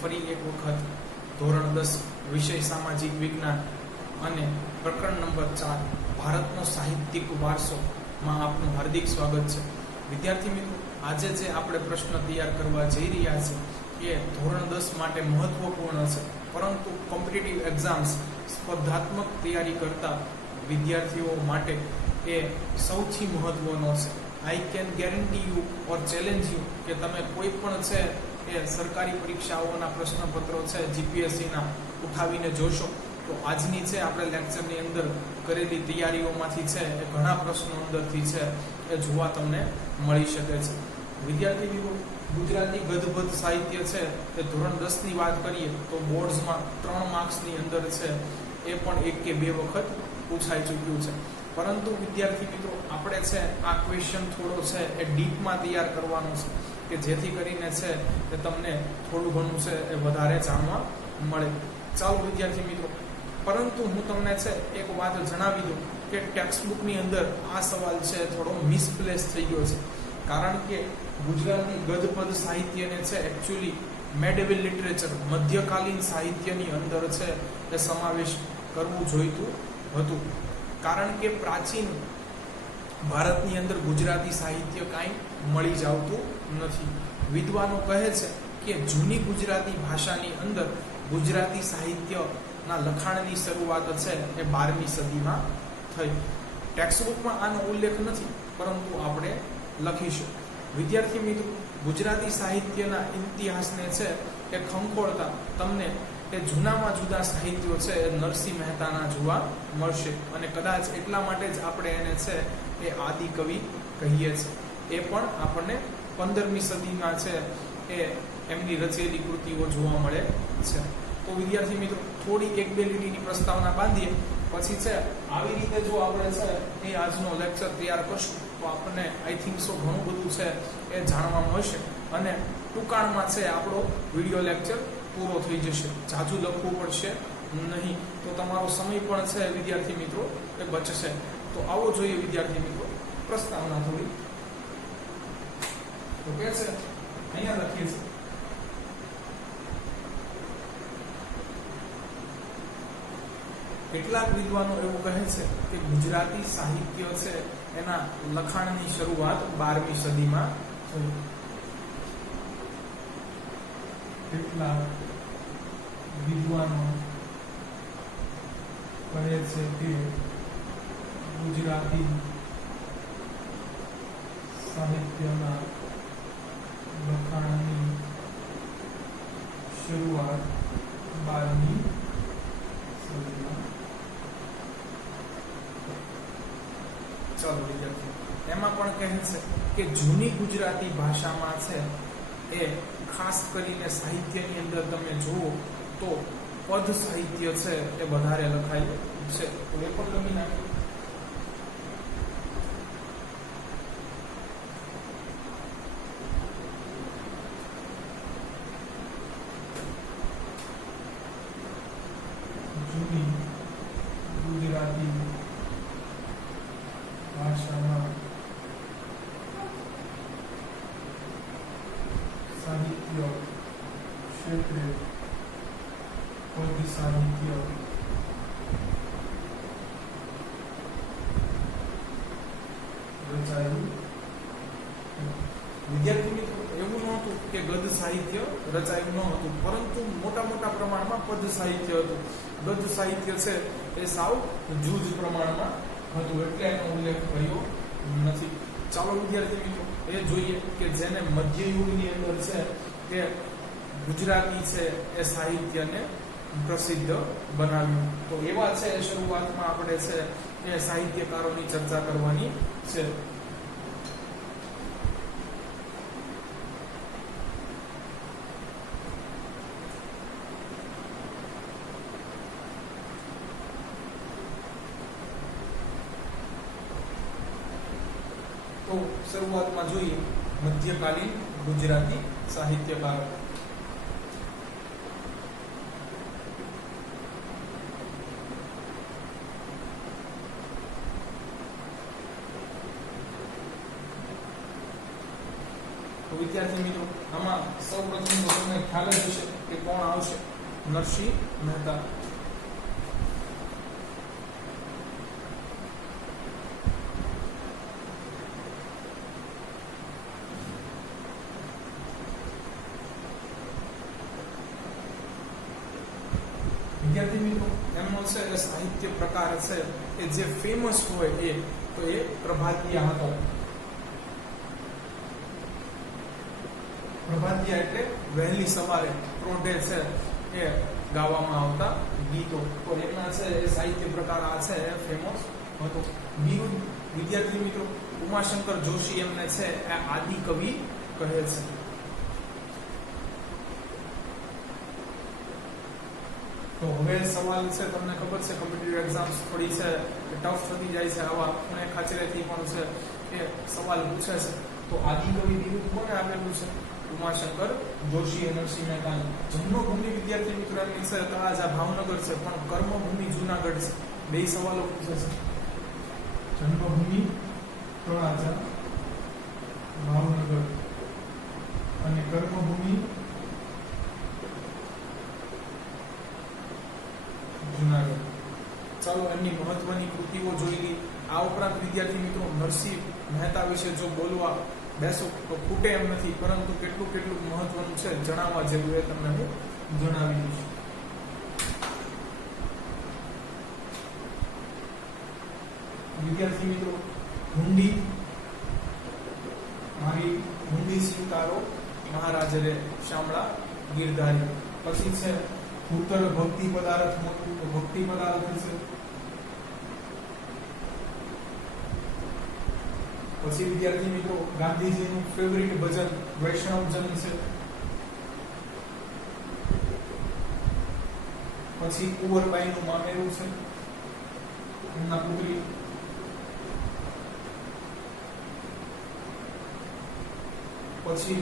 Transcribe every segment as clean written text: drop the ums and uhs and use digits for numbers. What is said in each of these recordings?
ફરી એક વખત ધોરણ 10 વિષય સામાજિક વિજ્ઞાન અને પ્રકરણ નંબર 4 ભારતનો સાહિત્યિક વારસોમાં આપનું હાર્દિક સ્વાગત છે. વિદ્યાર્થી મિત્રો, આજે જે આપણે પ્રશ્ન તૈયાર કરવા જઈ રહ્યા છીએ એ ધોરણ 10 માટે મહત્વપૂર્ણ છે, પરંતુ કોમ્પિટિટિવ એક્ઝામ્સ સ્પર્ધાત્મક તૈયારી કરતા વિદ્યાર્થીઓ માટે એ સૌથી મહત્વનો છે. I can guarantee you or challenge you કે તમે કોઈ પણ છે એ સરકારી પરીક્ષાઓના પ્રશ્નપત્રો છે જીપીએસસીના ઉઠાવીને જોશો તો આજની છે આપણે લેક્ચરની અંદર કરેલી તૈયારીઓમાંથી છે એ ઘણા પ્રશ્નો અંદરથી છે એ જોવા તમને મળી શકે છે. વિદ્યાર્થી મિત્રો, ગુજરાતી ગદ્યપદ સાહિત્ય છે એ ધોરણ 10 ની વાત કરીએ તો બોર્ડ્સમાં 3 માર્ક્સની અંદર છે એ પણ 1 કે 2 વખત પૂછાઈ ચૂક્યું છે. પરંતુ વિદ્યાર્થી મિત્રો, આપણે છે આ ક્વેશ્ચન થોડો છે એ ડીપમાં તૈયાર કરવાનો છે કે જેથી કરીને છે એ તમને થોડું ઘણું છે એ વધારે જાણવા મળે. ચાલો વિદ્યાર્થી મિત્રો, પરંતુ હું તમને છે એક વાત જણાવી દઉં કે ટેક્સ્ટબુકની અંદર આ સવાલ છે થોડો મિસપ્લેસ થઈ ગયો છે, કારણ કે ગુજરાતી ગદ્યપદ સાહિત્યને છે એકચ્યુઅલી મેડિવલ લિટરેચર મધ્યકાલીન સાહિત્યની અંદર છે એ સમાવેશ કરવું જોઈતું હતું, કારણ કે પ્રાચીન ભારતની અંદર ગુજરાતી સાહિત્ય કાંઈ મળી જ આવતું નથી. વિદ્વાનો કહે છે કે જૂની ગુજરાતી ભાષાની અંદર ગુજરાતી સાહિત્યના લખાણની શરૂઆત છે એ 12મી સદીમાં થઈ. ટેક્સ્ટબુકમાં આનો ઉલ્લેખ નથી, પરંતુ આપણે લખીશું. વિદ્યાર્થી મિત્રો, ગુજરાતી સાહિત્યના ઇતિહાસને છે એ ખંખોળતા તમને એ જૂનામાં જુદા સાહિત્યો છે એ નરસિંહ મહેતાના જોવા મળશે, અને કદાચ એટલા માટે જ આપણે એને છે એ આદિ કવિ કહીએ છીએ. એ પણ આપણને 15મી સદીમાં છે એ એમની રચેલી કૃતિઓ જોવા મળે છે. તો વિદ્યાર્થી મિત્રો, થોડી 1-2 લીટીની પ્રસ્તાવના બાંધીએ, પછી છે આવી રીતે જો આપણે છે એ આજનો લેક્ચર તૈયાર કરશું તો આપણને આઈ થિંક સો ઘણું બધું છે એ જાણવા મળશે, અને ટૂંકાણમાં છે આપણો વિડીયો લેક્ચર પૂરો થઈ જશે. જાજુ લખવું પડશે નહીં, તો તમારો સમય પણ છે વિદ્યાર્થી મિત્રો એ બચશે. તો આવો જોઈએ વિદ્યાર્થી મિત્રો પ્રસ્તાવના થોડી. તો કે છે અહીંયા લખીએ છીએ, કેટલાક વિદ્વાનો એવું કહે છે કે ગુજરાતી સાહિત્ય છે એના લખાણની શરૂઆત 12મી સદીમાં થઈ. કેટલાક વિદ્વાનો કહે છે કે ગુજરાતી સાહિત્યના લખાણની શરૂઆત 12મી સદીમાં. ચાલો વિદ્યાર્થીઓ, એમાં પણ કહે છે કે જૂની ગુજરાતી ભાષામાં છે એ ખાસ કરીને સાહિત્યની અંદર તમે જુઓ તો પદ સાહિત્ય છે એ વધારે લખાયેલું છે. તો એ પણ લખી નાખ્યું. જૂની ગુજરાતી ભાષામાં સાહિત્ય ક્ષેત્રે પદ સાહિત્ય રચાયું. વિદ્યાર્થી મિત્રો, એવું નહોતું કે ગદ્ય સાહિત્ય રચાયું ન હતું, પરંતુ મોટા પ્રમાણમાં પદ સાહિત્ય હતું. ગદ્ય સાહિત્ય છે એ સાવ જૂજ પ્રમાણમાં હતું, એટલે એનો ઉલ્લેખ કર્યો નથી. ચાલો વિદ્યાર્થી મિત્રો એ જોઈએ કે જેને મધ્યયુગની અંદર છે કે ગુજરાતી છે એ સાહિત્યને પ્રસિદ્ધ બનાવ્યું. તો એવા છે શરૂઆતમાં આપણે છે એ સાહિત્યકારોની ચર્ચા કરવાની છે. તો શરૂઆતમાં જોઈએ મધ્યકાલીન ગુજરાતી સાહિત્યકારો. તો વિદ્યાર્થી મિત્રો, આમાં સૌપ્રથમ તો તમને ખ્યાલ જ હશે કે કોણ આવશે? નરસિંહ મહેતા. વિદ્યાર્થી મિત્રો, એમનો છે એ સાહિત્ય પ્રકાર છે એ જે ફેમસ હોય એ પ્રભાતિયા હતો. પ્રભાતિયા એટલે વહેલી સવારે પ્રોઢે છે એ ગાવામાં આવતા ગીતો. તો એમના છે એ સાહિત્ય પ્રકાર આ છે એ ફેમસ હતો. બીજું વિદ્યાર્થી મિત્રો, ઉમાશંકર જોશી એમને છે એ આદિ કવિ કહે છે. તો હવે સવાલ છે, તમને ખબર છે કોમ્પિટિટિવ એક્ઝામ્સ થોડી છે ટફ થતી જાય છે, આવા ખૂણે ખાચરેથી પણ છે એ સવાલ પૂછે છે. તો આદિ કવિ બિરુદ કોને આપેલું છે? ઉમાશંકર જોશી. નરસિંહ મહેતાની જન્મભૂમિ વિદ્યાર્થી મિત્રો એમની છે તળાજા ભાવનગર છે, પણ કર્મભૂમિ જુનાગઢ છે. બે સવાલો પૂછે છે. જન્મભૂમિ તળાજા ભાવનગર અને કર્મભૂમિ જુનાગઢ. ચાલો એમની મહત્વની કૃતિઓ જોઈ લઈ. આ ઉપરાંત વિદ્યાર્થી મિત્રો નરસિંહ મહેતા વિશે જો બોલવા બેસો તો ખૂટે એમ નથી, પરંતુ કેટલું મહત્વનું છે જણાવવા જેવું એ તમને હું જણાવી દઈશ. વિદ્યાર્થી મિત્રો, હુંડી મારી હુંડી સ્વીકારો મહારાજ રે શામળા ગીરધારી. પછી છે ભૂતલ ભક્તિ પદાર્થ, ભક્તિ પદાર્થ છે. પછી વિદ્યાર્થી મિત્રો ગાંધીજીનું ફેવરિટ ભજન વૈષ્ણવ જન છે. પછી કુંવરબાઈનું મામેરું છે, એમના પુત્રી. પછી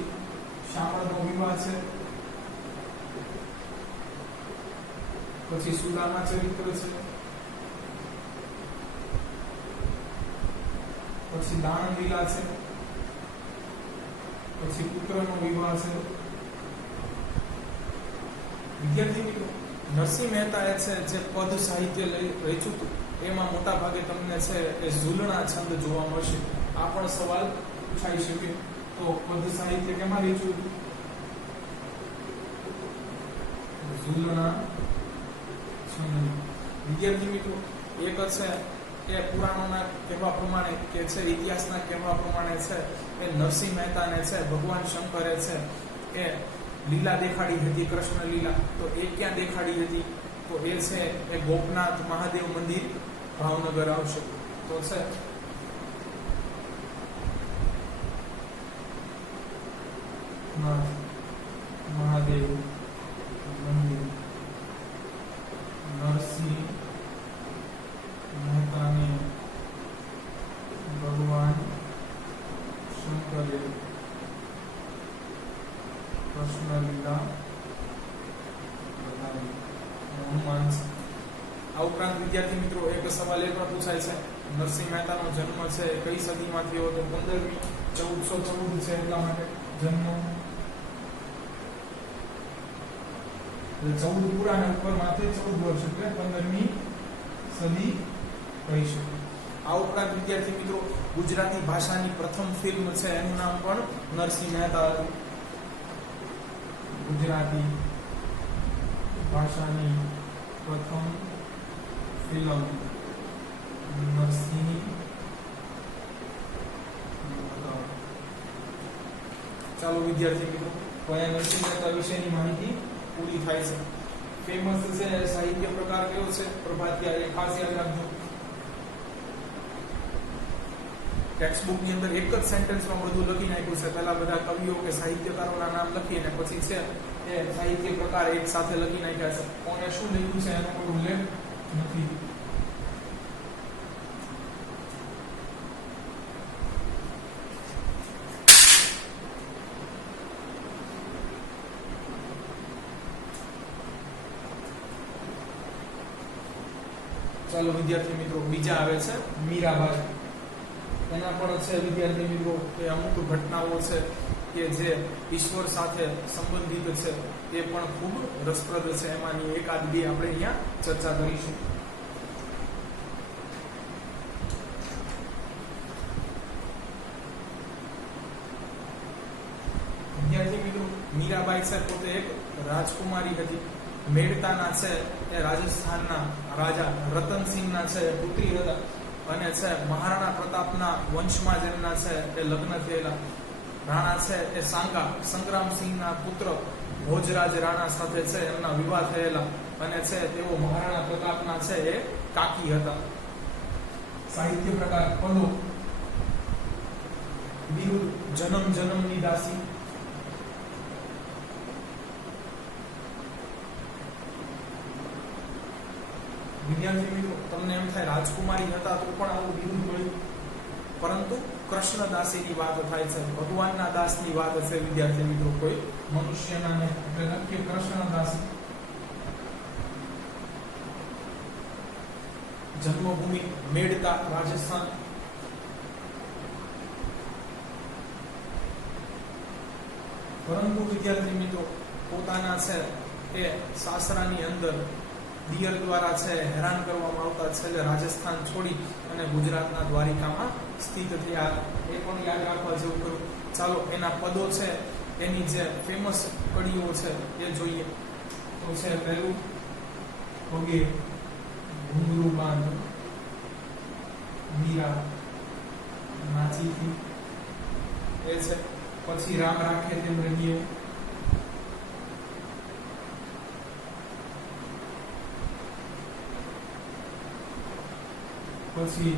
શામળનો વિવાહ છે. પછી સુદામા ચરિત્ર છે. પછી દાન લીલા છે. પછી પુત્રનો વિવાહ છે. વિદ્યાર્થી મિત્રો, નરસિંહ મહેતા એ છે જે પદ સાહિત્ય રચ્યું હતું એમાં મોટા ભાગે તમને છે એ ઝૂલણા છંદ જોવા મળશે. આ પણ સવાલ પૂછાઈ શકે. તો પદ સાહિત્ય કેમાં રચ્યું હતું? ઝૂલણા છંદ. વિદ્યાર્થી મિત્રો, એક છે એ પુરાણોના કહેવા પ્રમાણે કે છે ઇતિહાસના કહેવા પ્રમાણે છે એ નરસિંહ મહેતાને છે ભગવાન શંકરે છે એ લીલા દેખાડી હતી, કૃષ્ણ લીલા. તો એ ક્યાં દેખાડી હતી? તો એ છે એ ગોપનાથ મહાદેવ મંદિર ભાવનગર આવશે. તો છે મહાદેવ મંદિર નરસિંહ મહેતાને ભગવાન શંકરે કૃષ્ણ લીલા બતાવી હનુમાન. આ ઉપરાંત વિદ્યાર્થી મિત્રો એક સવાલ એ પણ પૂછાય છે, નરસિંહ મહેતાનો જન્મ છે કઈ સદીમાં થયો હતો? 15મી. 1414 છે એટલા માટે જન્મ. 14 પૂરા ને ઉપર માથે 14 વર્ષ એટલે 15મી સદી કહી શકે. આ ઉપરાંત વિદ્યાર્થી મિત્રો ગુજરાતી ભાષાની પ્રથમ ફિલ્મ છે એનું નામ પણ નરસિંહ મહેતા હતું. ગુજરાતી ભાષાની પ્રથમ ફિલ્મ નરસિંહ. ચાલો વિદ્યાર્થી મિત્રો, તો અહીંયા નરસિંહ મહેતા વિશેની માહિતી પૂરી થાય છે. ફેમસ છે સાહિત્ય પ્રકાર કયો છે? પ્રભાતિયા. એ ખાસ યાદ રાખજો. ટેક્સ્ટ બુક ની અંદર એક જ સેન્ટેન્સમાં બધું લખી નાખ્યું છે. પહેલા બધા કવિઓ કે સાહિત્યકારોના નામ લખી અને પછી છે એ સાહિત્ય પ્રકાર એક સાથે લખી નાખ્યા છે. કોને શું લખ્યું છે એનો કોઈ ઉલ્લેખ નથી. ચાલો વિદ્યાર્થી મિત્રો, બીજા આવે છે મીરાબાઈ. એના પણ છે વિદ્યાર્થી મિત્રો કે અમુક ઘટનાઓ છે કે જે ઈશ્વર સાથે સંબંધિત છે એ પણ ખૂબ રસપ્રદ છે. એમાંની એકાદ બે આપણે અહીંયા ચર્ચા કરીશું. વિદ્યાર્થી મિત્રો, મીરાબાઈ છે પોતે એક રાજકુમારી હતી. મેડતાના છે એ રાજસ્થાનના રાજા રતનસિંહના છે પુત્રી હતા અને છે મહારાણા પ્રતાપના વંશમાં જેમના છે એ લગ્ન થયેલા. રાણા છે એ સાંગા સંગ્રામસિંહના પુત્ર ભોજરાજ રાણા સાથે છે એમના વિવાહ થયેલા અને છે તેઓ મહારાણા પ્રતાપના છે એ કાકી હતા. સાહિત્ય પ્રકાર પદો. બિરુદ જન્મ જન્મની દાસી. વિદ્યાર્થી મિત્રો, તમને એમ થાય રાજકુમારી હતા તો પણ આવું બિરુદ મળ્યું, પરંતુ કૃષ્ણદાસીની વાત થાય છે, ભગવાનના દાસની વાત છે વિદ્યાર્થી મિત્રો, કોઈ મનુષ્યના નહીં. એટલે લખીએ કૃષ્ણદાસી. જન્મભૂમિ મેડતા રાજસ્થાન. પરંતુ વિદ્યાર્થી મિત્રો પોતાના છે એ સાસરાની અંદર દિયર દ્વારા છે હેરાન કરવામાં આવતા છેલ્લે રાજસ્થાન છોડી અને ગુજરાતના દ્વારિકામાં સ્થિત થયા. એ પણ યાદ રાખવા જેવું કરું. ચાલો એના પદો છે એની જે ફેમસ કડીઓ છે એ જોઈએ. તો છે પહેલું પગે ઘૂંઘરું બાંધ, મીરા નાચી હતી એ છે. પછી રામ રાખે તેમ રહીએ, પછી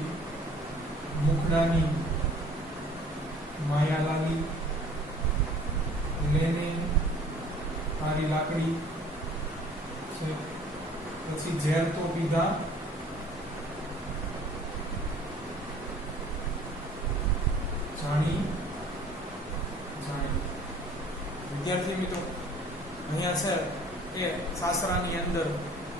મુખડાની માયા લાગી, લેને તારી લાકડી છે. પછી ઝેર તો પીધા, જાણી જાણી. વિદ્યાર્થી મિત્રો અહીંયા છે એ સાસરાની અંદર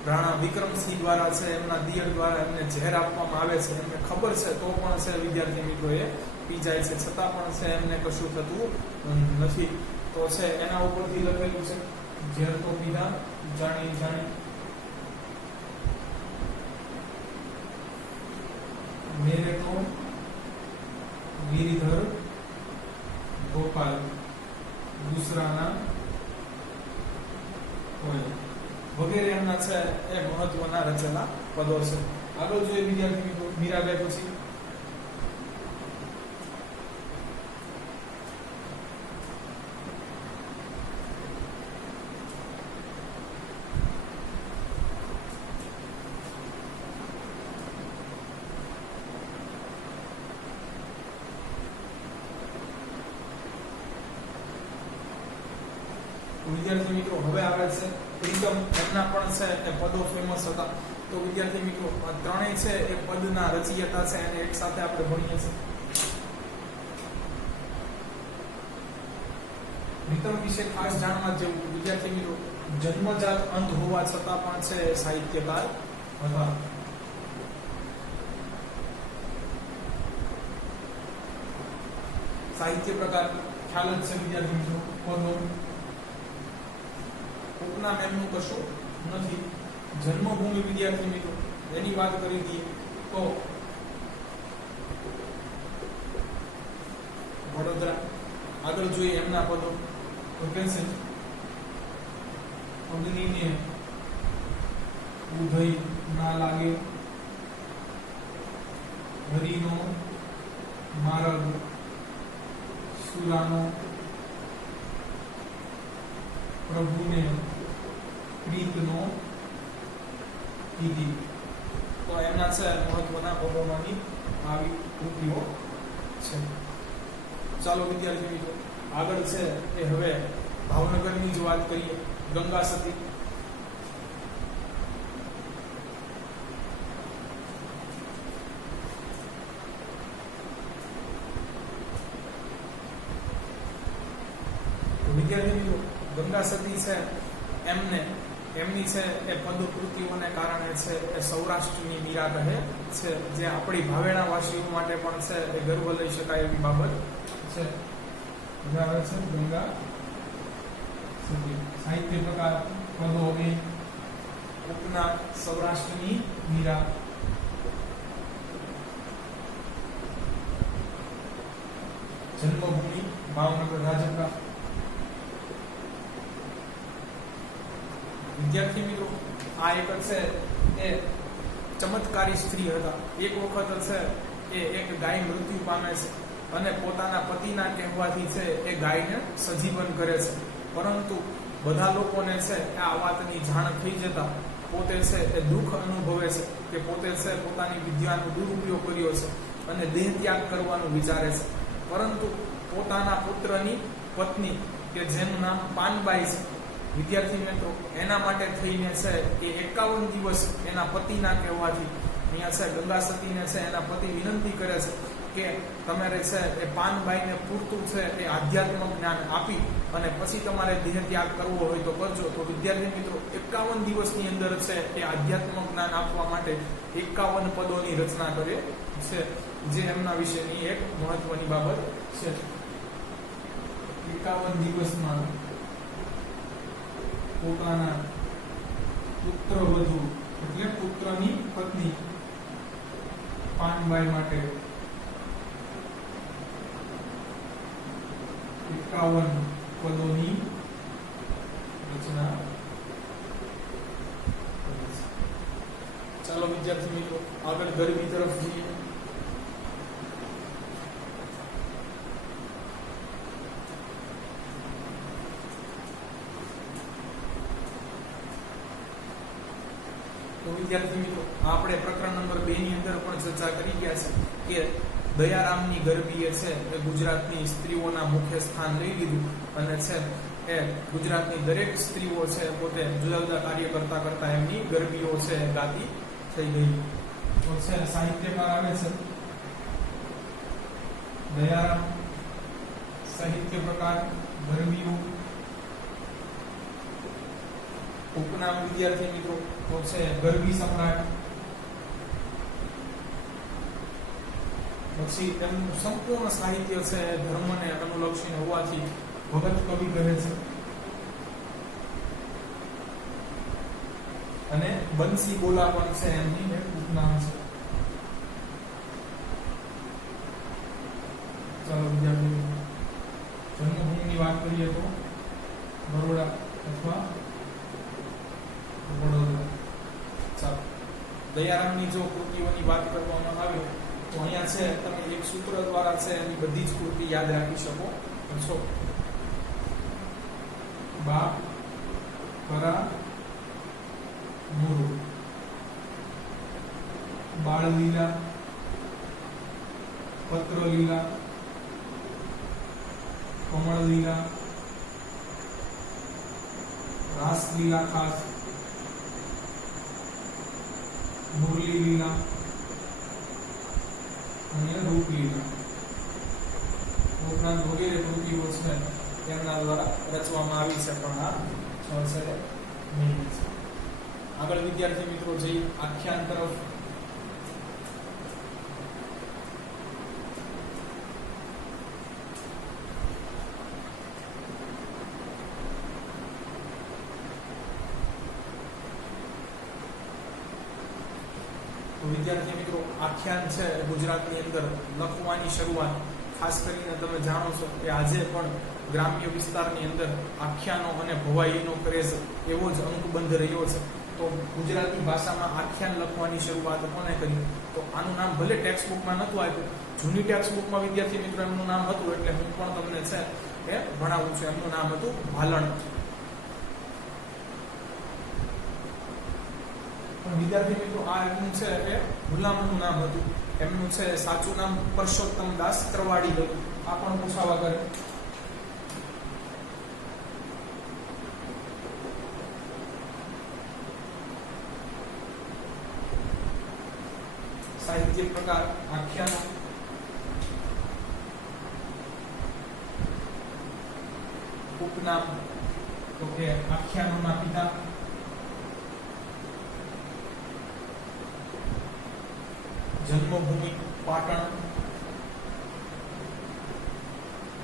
રાણા વિક્રમસિંહ દ્વારા છે એમના દિયર દ્વારા એમને ઝેર આપવામાં આવે છે. એમને ખબર છે તો પણ છે વિદ્યાર્થી મિત્રો એ પી જાય છે, છતાં પણ છે એમને કશું થતું નથી. તો છે એના ઉપરથી લખેલું છે ઝેર તો પીધા, જાણી જાણી. મેરે તો ગિરિધર ગોપાલ દૂસરાના હોય વગેરે એમના છે એ મહત્વના રચેલા પદો છે. આગળ જોઈએ વિદ્યાર્થી મિત્રો મીરાબાઈ પછી વિદ્યાર્થી મિત્રો હવે આવે છે પ્રીતમ. એમના પણ છે એ પદો ફેમસ હતા. તો વિદ્યાર્થી મિત્રો આ ત્રણેય છે એ પદના રચયિતા છે અને એક સાથે આપણે ભણીએ છીએ. પ્રીતમ વિશે ખાસ જાણવા જેવું વિદ્યાર્થી મિત્રો, જન્મજાત અંધ હોવા છતાં પણ છે સાહિત્યકાર હતા. સાહિત્ય પ્રકાર ખ્યાલ જ છે વિદ્યાર્થી મિત્રો, પદો. ઉપનામ એમનું કશું નથી. જન્મભૂમિ વિદ્યાર્થી મિત્રો એની વાત કરી દઈએ તો વડોદરા. આગળ જોઈએ એમના પદો તો કે છે અગ્નિને ઉધઈ ના લાગે, હરિનો માર્ગ, સુરાનો પ્રભુને પ્રીતનો કીધી. તો એમના છે મહત્વના પદોમાંની આવી કૃતિઓ છે. ચાલો વિદ્યાર્થી મિત્રો આગળ છે એ હવે ભાવનગરની જ વાત કરીએ. ગંગા સતી. વિદ્યાર્થી મિત્રો ગંગા સતી છે એમની છે એ પદકૃતિઓને કારણે છે એ સૌરાષ્ટ્રની મીરા કહે છે, જે આપણી ભાવેણા વાસીઓ માટે પણ છે એ ગર્વ લઈ શકાય એવી બાબત છે. મજા આવે છે ગંગા સતી. સાહિત્ય પ્રકાર પદો એ ઉપના સૌરાષ્ટ્રની મીરા. જન્મભૂમિ ભાવનગર રાજપરા. વિદ્યાર્થી મિત્રો, આ એક છે એ ચમત્કારી સ્ત્રી હતા. એક વખત છે એ એક ગાય મૃત્યુ પામે છે અને પોતાના પતિના કહેવાથી છે એ ગાયને સજીવન કરે છે. પરંતુ બધા લોકોને છે આ વાતની જાણ થઈ જતા પોતે છે એ દુઃખ અનુભવે છે કે પોતે છે પોતાની વિદ્યાનો દુરુપયોગ કર્યો છે અને દેહ ત્યાગ કરવાનું વિચારે છે. પરંતુ પોતાના પુત્રની પત્ની કે જેનું નામ પાનબાઈ છે, વિદ્યાર્થી મિત્રો, એના માટે થઈને છે એ 51 દિવસ એના પતિના કહેવાથી અહીંયા છે ગંગા સતીને છે એના પતિ વિનંતી કરે છે કે તમારે છે એ પાનબાઈને પૂરતું છે એ આધ્યાત્મિક જ્ઞાન આપી અને પછી તમારે દેહ ત્યાગ કરવો હોય તો કરજો. તો વિદ્યાર્થી મિત્રો 51 દિવસની અંદર છે એ આધ્યાત્મિક જ્ઞાન આપવા માટે 51 પદોની રચના કરે છે, જે એમના વિશેની એક મહત્વની બાબત છે. 51 દિવસમાં પોતાના પુત્રવધુ એટલે પુત્રની પત્ની પાનબાઈ માટે 51 પદોની રચના. ચાલો વિદ્યાર્થી મિત્રો આગળ ગરબી તરફ જઈએ. તો વિદ્યાર્થી મિત્રો, આપણે પ્રકરણ નંબર 2 ની અંદર પણ ચર્ચા કરી ગયા છે કે દયારામની ગરબીએ છે એ ગુજરાતની સ્ત્રીઓના મુખ્ય સ્થાન લઈ લીધું અને છે એ ગુજરાતની દરેક સ્ત્રીઓ છે પોતે જુદા જુદા કાર્ય કરતા કરતા એમની ગરબીઓ છે ગાતી થઈ ગઈ. તો છે સાહિત્યકાર આવે છે દયારામ. સાહિત્ય પ્રકાર ગરબીઓ. ઉપનામ વિદ્યાર્થી મિત્રો તો છે ગરબી સમ્રાટ. પછી તેમનું સંપૂર્ણ સાહિત્ય છે ધર્મને અનુલક્ષીને હોવાથી ભગત કવિ કહે છે. અને બંસી બોલા પણ છે એમની એક ઉપનામ છે. ચાલો વિદ્યાર્થી, જન્મભૂમિની વાત કરીએ તો બરોડા અથવા વડોદરા. ચાલો, દયારામની જો કૃતિઓની વાત કરવામાં આવે તો અહીંયા છે તમે એક સૂત્ર દ્વારા છે એની બધી જ કૃતિ યાદ રાખી શકો છો. બાપ પરા ગુરુ, બાળ લીલા, પત્ર લીલા, કમળ લીલા, રાસ લીલા ખાસ, મુરલી લીલા અને રૂપ લીલા ઉપરાંત વગેરે કૃતિઓ છે તેમના દ્વારા રચવામાં આવી છે. પણ આ છ છે નહીં છે. આગળ વિદ્યાર્થી મિત્રો જઈ આખ્યાન તરફ. વિદ્યાર્થી મિત્રો, આખ્યાન છે ગુજરાતની અંદર લખવાની શરૂઆત ખાસ કરીને તમે જાણો છો કે આજે પણ ગ્રામ્ય વિસ્તારની અંદર આખ્યાનો અને ભવાઈનો ક્રેઝ એવો જ અંકબંધ રહ્યો છે. તો ગુજરાતી ભાષામાં આખ્યાન લખવાની શરૂઆત કોને કરી? તો આનું નામ ભલે ટેક્સ્ટ બુકમાં નહોતું આપ્યું, જૂની ટેક્સ્ટ બુકમાં વિદ્યાર્થી મિત્રો એમનું નામ હતું, એટલે હું પણ તમને છે એ ભણાવું છું. એમનું નામ હતું ભાલણ. પણ વિદ્યાર્થી મિત્રો આ એમનું છે એ ગુલામનું નામ હતું. એમનું છે સાચું નામ પરસોત્તમ દાસ ત્રવાડી હતું. આ પણ પૂછાવા કરે. સાહિત્ય પ્રકાર આખ્યાનો. ઉપનામ તો કે આખ્યાનોના પિતા. જન્મભૂમિ પાટણ.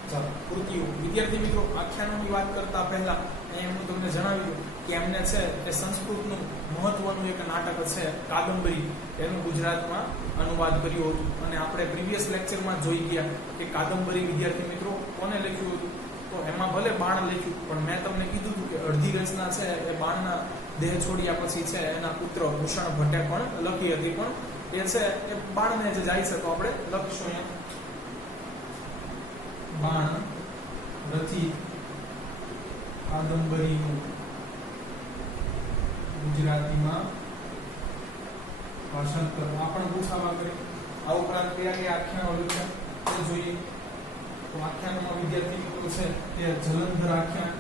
ચાલો કૃતિઓ. વિદ્યાર્થી મિત્રો, આખ્યાનોની વાત કરતા પહેલા અહીંયા હું તમને જણાવી દઉં કે એમને છે એ સંસ્કૃતનું મહત્વનું એક નાટક છે કાદંબરી, એનું ગુજરાતમાં અનુવાદ કર્યું હતું. અને આપણે પ્રીવિયસ લેક્ચરમાં જોઈ ગયા કે કાદંબરી વિદ્યાર્થી મિત્રો કોને લખ્યું હતું. તો એમાં ભલે બાણ લખ્યું, પણ મેં તમને કીધું હતું કે અડધી રચના છે એ બાણના દેહ છોડ્યા પછી છે એના પુત્ર ભૂષણ ભટ્ટે પણ લખી હતી. પણ એ છે એ બાણને જે જાય છે, તો આપણે લખીશું અહીંયા બાણ રચિત કાદંબરીનું ગુજરાતીમાં ભાષાંતર. આ પણ પૂછાવા કરે. આ ઉપરાંત કયા કયા આખ્યાનો લખ્યા તે જોઈએ. તો આખ્યાનોમાં વિદ્યાર્થી મિત્રો છે તે જલંધર આખ્યાન.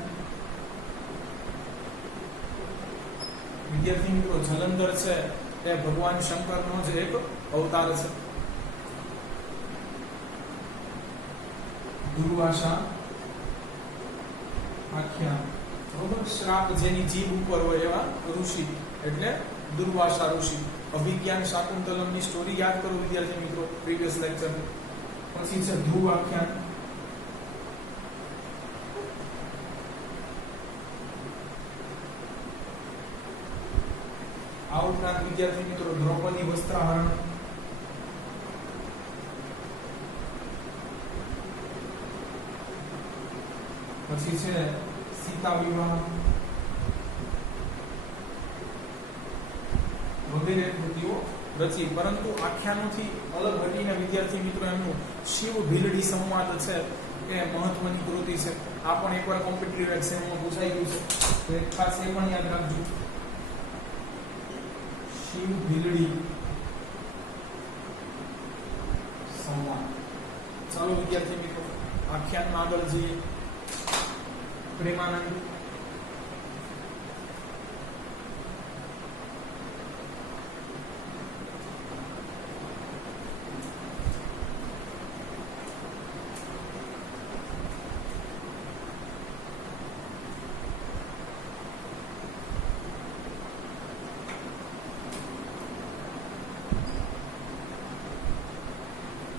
વિદ્યાર્થી મિત્રો, જલંધર છે એ ભગવાન શંકરનો જ એક અવતાર છે. દુર્વાસા આખ્યાન, બરોબર. શ્રાપ જેની જીભ ઉપર હોય એવા ઋષિ એટલે દુર્વાસા ઋષિ. અભિજ્ઞાન શાકુંતલમની સ્ટોરી યાદ કરો વિદ્યાર્થી મિત્રો, પ્રીવિયસ લેક્ચર. પછી છે ધ્રુવ આખ્યાન. આ ઉપરાંત વિદ્યાર્થી મિત્રો દ્રૌપદી વસ્ત્રાહરણ. પછી છે સીતા વિવાહ વગેરે કૃતિઓ રચી. પરંતુ આખ્યાનોથી અલગ હટીને વિદ્યાર્થી મિત્રો એમનું શિવ ભીલડી સંવાદ છે એ મહત્વની કૃતિ છે. આ પણ એકવાર કોમ્પિટિટિવ એક્ઝામમાં પૂછાઈ ગયું છે, તો એક ખાસ એ પણ યાદ રાખજો. શિવ ભીલડી સંવાદ. ચાલો વિદ્યાર્થી મિત્રો આખ્યાનમાં આગળ જઈએ. પ્રેમાનંદ.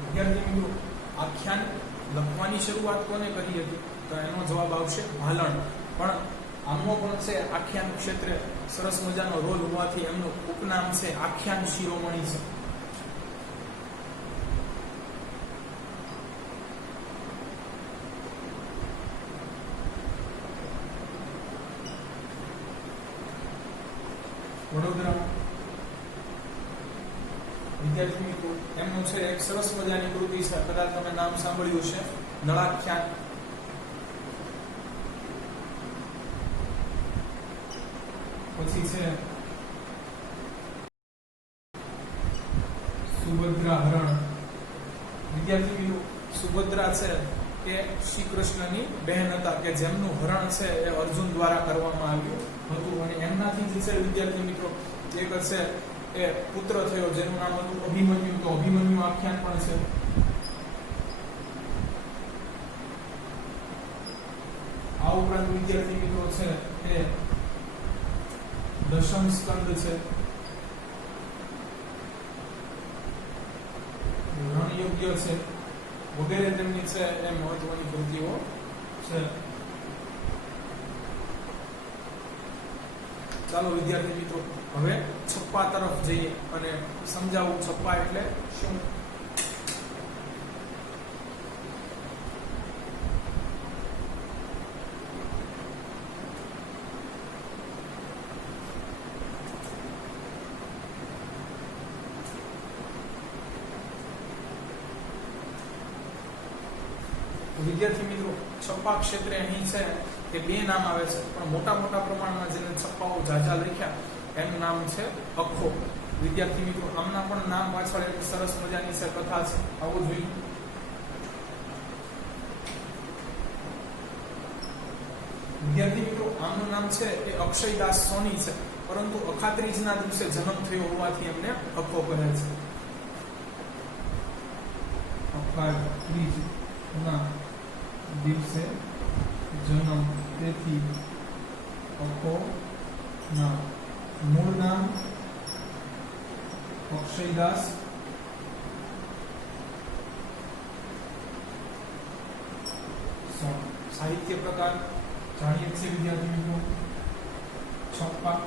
વિદ્યાર્થી મિત્રો, આખ્યાન લખવાની શરૂઆત કોને કરી હતી? તો એનો જવાબ આવશે ભાલણ. પણ આમનો પણ છે આખ્યાન ક્ષેત્રે સરસ મજાનો રોલ હોવાથી એમનું ઉપનામ છે આખ્યાન શિરોમણી છે. વડોદરા વિદ્યાર્થી મિત્રો, એમનું છે એક સરસ મજાની કૃતિ છે, કદાચ તમે નામ સાંભળ્યું છે, નળાખ્યાન. પછી છે સુભદ્રા હરણ. વિદ્યાર્થી મિત્રો, સુભદ્રા છે કે શ્રી કૃષ્ણની બહેન હતા કે જેમનું હરણ છે એ અર્જુન દ્વારા કરવામાં આવ્યું હતું. અને એમનાથી જે છે વિદ્યાર્થી મિત્રો એક છે એ પુત્ર થયો જેનું નામ હતું અભિમન્યુ. તો અભિમન્યુ આખ્યાન પણ છે. આ ઉપરાંત વિદ્યાર્થી મિત્રો છે એ દશમ સ્કંદ છે, રણયોગ્ય છે, વગેરે તેમની છે એ મહત્વની કૃતિઓ છે. ચાલો વિદ્યાર્થી મિત્રો હવે છપ્પા તરફ જઈએ અને સમજાવું છપ્પા એટલે શું. વિદ્યાર્થી મિત્રો, છપ્પા ક્ષેત્રે અહીં છે કે બે નામ આવે છે, પણ મોટા મોટા પ્રમાણમાં જેને છપ્પાઓ ઝાઝા લખ્યા એનું નામ છે અખો. વિદ્યાર્થી મિત્રો, આમના પણ નામ પાછળ એક સરસ મજાની છે કથા છે, આવું જોઈએ. વિદ્યાર્થી મિત્રો, આમનું નામ છે એ અક્ષયદાસ સોની છે, પરંતુ અખાત્રીજના દિવસે જન્મ થયો હોવાથી એમને અખો કહે છે. અખાત્રીજના દિવસે જન્મ, તેથી અખો ના. મૂળ નામ અક્ષયદાસ સોની. સાહિત્ય પ્રકાર જાણીએ છીએ વિદ્યાર્થી મિત્રો. છપ્પા.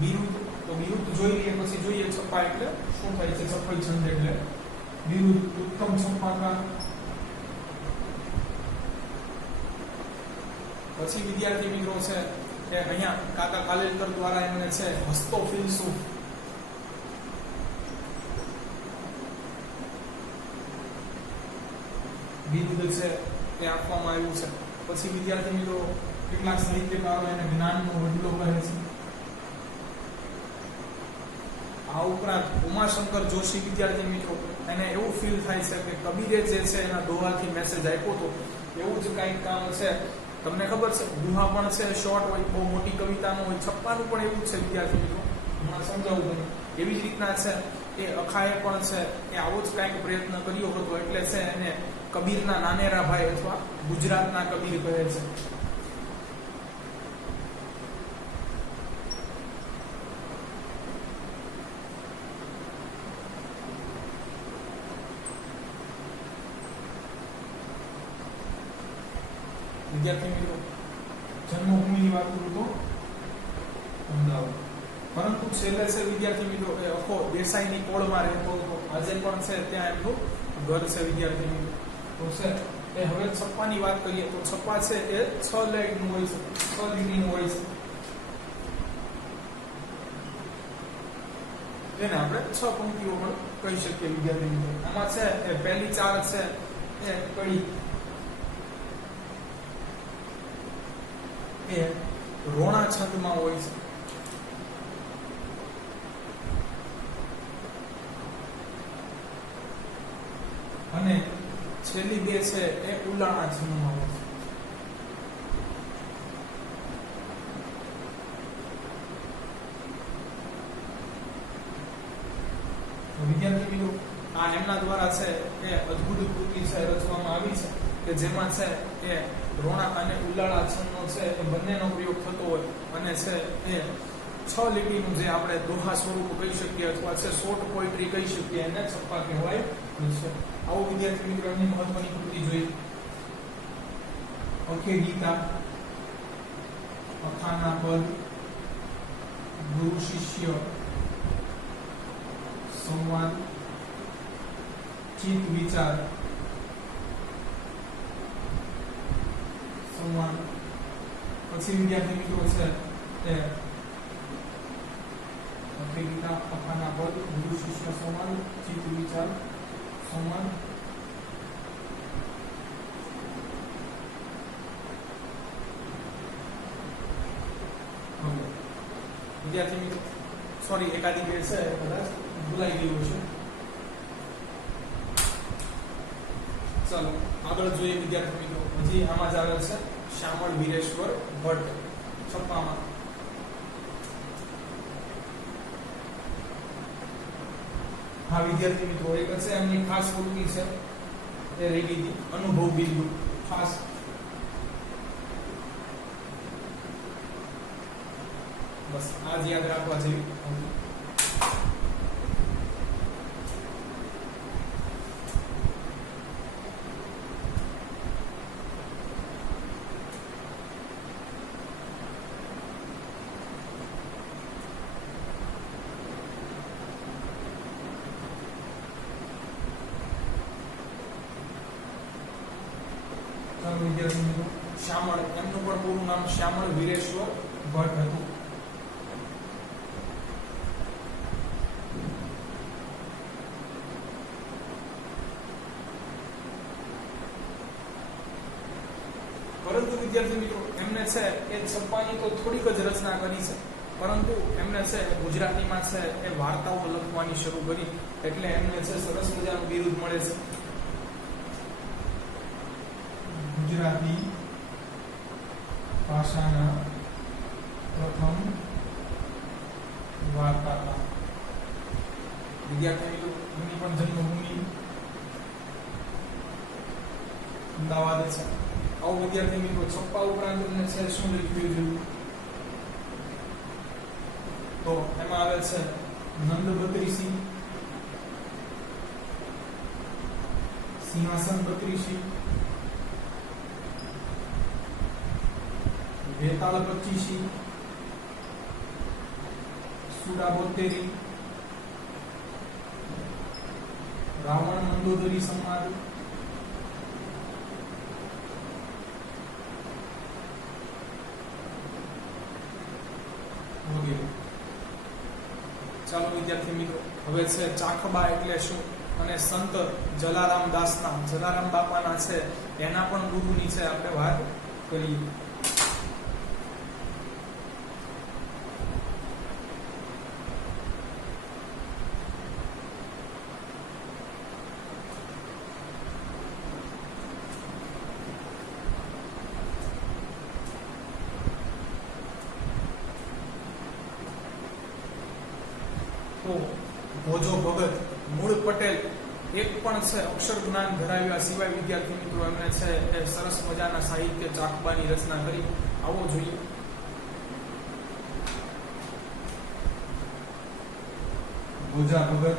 બિરુદ, તો બિરુદ જોઈ લઈએ પછી જોઈએ છપ્પા એટલે શું થાય છે. છપ્પઈ છંદ એટલે બિરુદ. ઉત્તમ છપ્પાકાર. પછી વિદ્યાર્થી મિત્રો છે કે અહીંયા કાકા કાલેલકર દ્વારા એમને છે હસ્તો ફિલસૂફ બિરુદ છે એ આપવામાં આવ્યું છે. પછી વિદ્યાર્થી મિત્રો કેટલાક સાહિત્યકારો એને જ્ઞાનનો વડલો કહે છે. આ ઉપરાંત ઉમાશંકર જોશી વિદ્યાર્થી મિત્રો એને એવું ફીલ થાય છે કે કબીરે જે છે એના દોહાથી મેસેજ આપ્યો હતો એવું જ કંઈક કામ છે. તમને ખબર છે દુહા પણ છે શોર્ટ હોય, બહુ મોટી કવિતાનો હોય. છપ્પાનું પણ એવું છે વિદ્યાર્થી મિત્રો, હમણાં સમજાવું તમને. એવી જ રીતના છે એ અખાએ પણ છે એ આવો જ કંઈક પ્રયત્ન કર્યો હતો. એટલે છે એને કબીરના નાનેરા ભાઈ અથવા ગુજરાતના કબીર કહે છે. વિદ્યાર્થી મિત્રો જન્મભૂમિની વાત કરું તો અમદાવાદ. પરંતુ છેલ્લે છે વિદ્યાર્થી મિત્રો એ અખો દેસાઈની કોળમાં રહેતો હતો. આજે પણ છે ત્યાં એમનું ઘર છે વિદ્યાર્થી મિત્રો. તો છે એ હવે છપ્પાની વાત કરીએ તો છપ્પા છે એ 6 લાઈનનું હોય છે, 6 લીટીનું હોય છે. એને આપણે 6 પંક્તિઓ પણ કહી શકીએ વિદ્યાર્થી મિત્રો. આમાં છે એ પહેલી 4 છે એ કડી એ રોણા છંદમાં હોય છે. અને છેલ્લી 2 છે એ ઉલાણા છંદમાં હોય છે. વિદ્યાર્થી મિત્રો આ એમના દ્વારા છે એ અદ્ભુત કૃતિ છે રચવામાં આવી છે કે જેમાં છે એ રોણા અને ઉલાળા છંદનો છે એ બંનેનો પ્રયોગ થતો હોય અને છે એ 6 લીટીનું જે આપણે દોહા સ્વરૂપ કહી શકીએ અથવા છે શોર્ટ પોએટ્રી કહી શકીએ એને છપ્પા કહેવાય છે. આવો વિદ્યાર્થી મિત્રો એમની મહત્વની કૃતિ જોઈએ. અખે ગીતા, અખાના પદ, ગુરુ શિષ્ય સંવાદ, ચિત્ત વિચાર સંવાદ. પછી વિદ્યાર્થી મિત્રો છે એ અખે ગીતા, અખાના પદ, ગુરુ શિષ્ય સંવાદ, ચિત્ત વિચાર સંવાદ. વિદ્યાર્થી મિત્રો સોરી એકાદી બે છે કદાચ ભૂલાઈ ગયું છે. ચાલો આગળ જોઈએ વિદ્યાર્થી મિત્રો. હજી આમાં જ આવે છે શ્યામળ વીરેશ્વર ભટ્ટ છપ્પામાં. હા વિદ્યાર્થી મિત્રો એક છે એમની ખાસ કૃતિ છે એ રહી ગઈ હતી અનુભવ બિંદુ. ખાસ બસ આજ યાદ રાખવા જેવી. વિદ્યાર્થી મિત્રો શ્યામળ એમનું પણ પૂરું નામ શ્યામળ વીરેશ્વર ભટ્ટ હતું. પરંતુ વિદ્યાર્થી મિત્રો એમને છે એ છપ્પાની તો થોડીક જ રચના કરી છે, પરંતુ એમને છે ગુજરાતીમાં છે એ વાર્તાઓ લખવાની શરૂ કરી એટલે એમને છે સરસ મજાનું બિરુદ મળે છે ગુજરાતી ભાષાના પ્રથમ વાર્તાકાર. વિદ્યાર્થી મિત્રો એમની પણ જન્મભૂમિ અમદાવાદ છે. આવો વિદ્યાર્થી મિત્રો છપ્પા ઉપરાંત એમને છે શું લખ્યું છે તો એમાં આવે છે નંદ બત્રીસી, સિંહાસન બત્રીસી, વેતાળ પચીસી, સુડા બોતેરી, રાવણ મંદોદરી સંવાદ, વગેરે. ચાલો વિદ્યાર્થી મિત્રો, હવે છે ચાખબા એટલે શું, અને સંત જલારામ દાસના, જલારામ બાપાના છે એના પણ ગુરુની છે આપણે વાત કરીએ. તો ભોજો ભગત, મૂળ પટેલ, એક પણ છે અક્ષર જ્ઞાન ધરાવ્યા સિવાય વિદ્યાર્થી મિત્રો એમને છે એ સરસ મજાના સાહિત્ય ચાખબાની રચના કરી. આવો જોઈએ. ભોજા ભગત,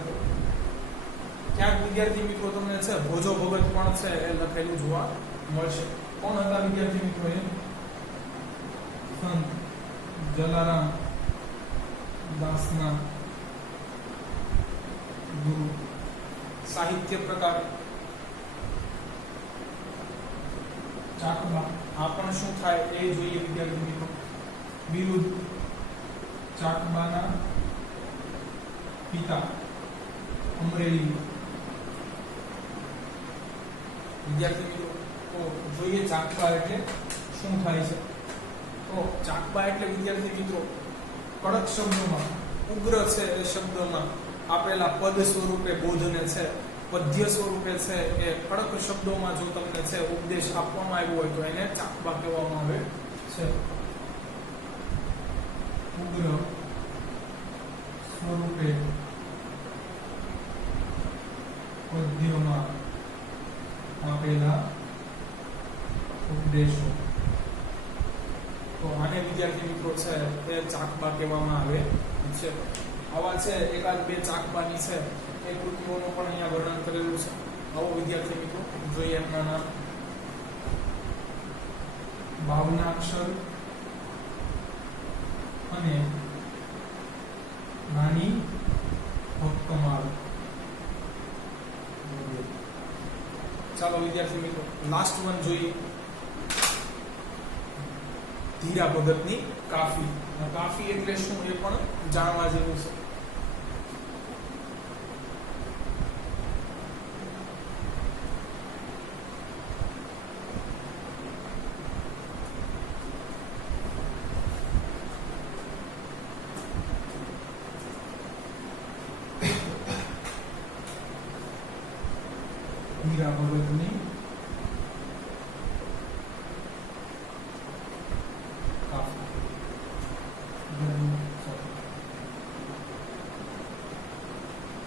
ક્યાંક વિદ્યાર્થી મિત્રો તમને છે ભોજો ભગત પણ છે એ લખેલું જોવા મળશે. કોણ હતા વિદ્યાર્થી મિત્રો? એ સંત જલારામ દાસના ગુરુ. સાહિત્ય પ્રકાર ચાકબા. આ પણ શું થાય એ જોઈએ વિદ્યાર્થી મિત્રો. બિરુદ ચાકબાના પિતા, અમરેલી. વિદ્યાર્થી મિત્રો તો જોઈએ ચાકબા એટલે શું થાય છે. તો ચાકબા એટલે વિદ્યાર્થી મિત્રો કડક શબ્દોમાં, ઉગ્ર છે એ શબ્દોમાં આપેલા પદ સ્વરૂપે બોધને છે પદ્ય સ્વરૂપે છે એ કડક શબ્દોમાં જો તમને છે ઉપદેશ આપવામાં આવ્યો હોય તો એને ચાકબા કહેવામાં આવે છે. ઉગ્ર સ્વરૂપે પદ્યોમાં આપેલા ઉપદેશો, તો આને વિદ્યાર્થી મિત્રો છે એ ચાકબા કહેવામાં આવે છે. આવા છે એકાદ બે ચાકબાની છે એ કૃતિઓનું પણ અહીંયા વર્ણન કરેલું છે. આવો વિદ્યાર્થી મિત્રો જોઈએ એમના નામ. ભાવનાક્ષર અને નાની ભક્તમાળ. ચાલો વિદ્યાર્થી મિત્રો લાસ્ટ વન જોઈએ. ધીરા ભગતની કાફી. કાફી એટલે શું એ પણ જાણવા જેવું છે. ધીરા ભગતની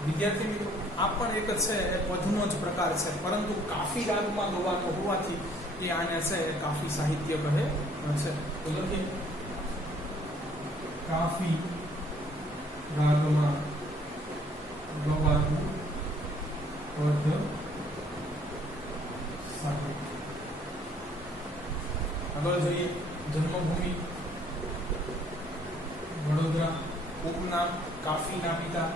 વિદ્યાર્થી મિત્રો આ પણ એક છે એ પદનો જ પ્રકાર છે, પરંતુ કાફી રાગમાં ગવાનો હોવાથી એ આને છે એ કાફી સાહિત્ય કહે છે. તો લખીએ કાફી રાગમાં ગવાતું પદ સાહિત્ય. આગળ જોઈએ જન્મભૂમિ વડોદરા. ઉપનામ કાફીના પિતા.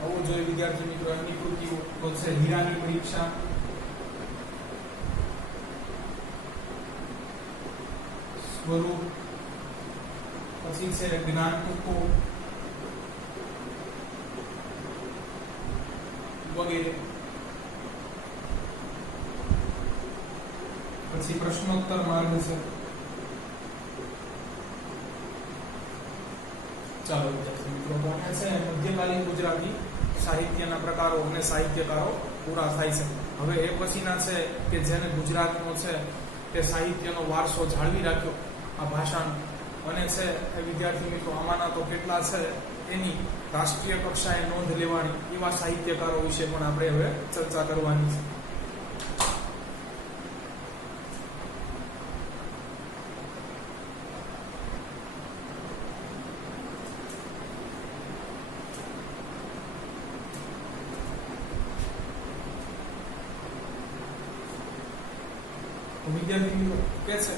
આવું જોઈએ વિદ્યાર્થી મિત્રો એમની કૃતિઓ તો છે હીરાની પરીક્ષા, સ્વરૂપ, પછી છે જ્ઞાન ટૂંકો વગેરે. પછી પ્રશ્નોત્તર માર્ગ છે. ચાલો વિદ્યાર્થી મિત્રો બોને છે મધ્યકાલીન ગુજરાતી સાહિત્યના પ્રકારો અને સાહિત્યકારો પૂરા થાય છે. હવે એ પછીના છે કે જેને ગુજરાતનો છે તે સાહિત્યનો વારસો જાળવી રાખ્યો આ ભાષાનો, અને છે એ વિદ્યાર્થી મિત્રો આમાંના તો કેટલા છે એની રાષ્ટ્રીય કક્ષાએ નોંધ લેવાની એવા સાહિત્યકારો વિશે પણ આપણે હવે ચર્ચા કરવાની છે. તો વિદ્યાર્થી મિત્રો કહે છે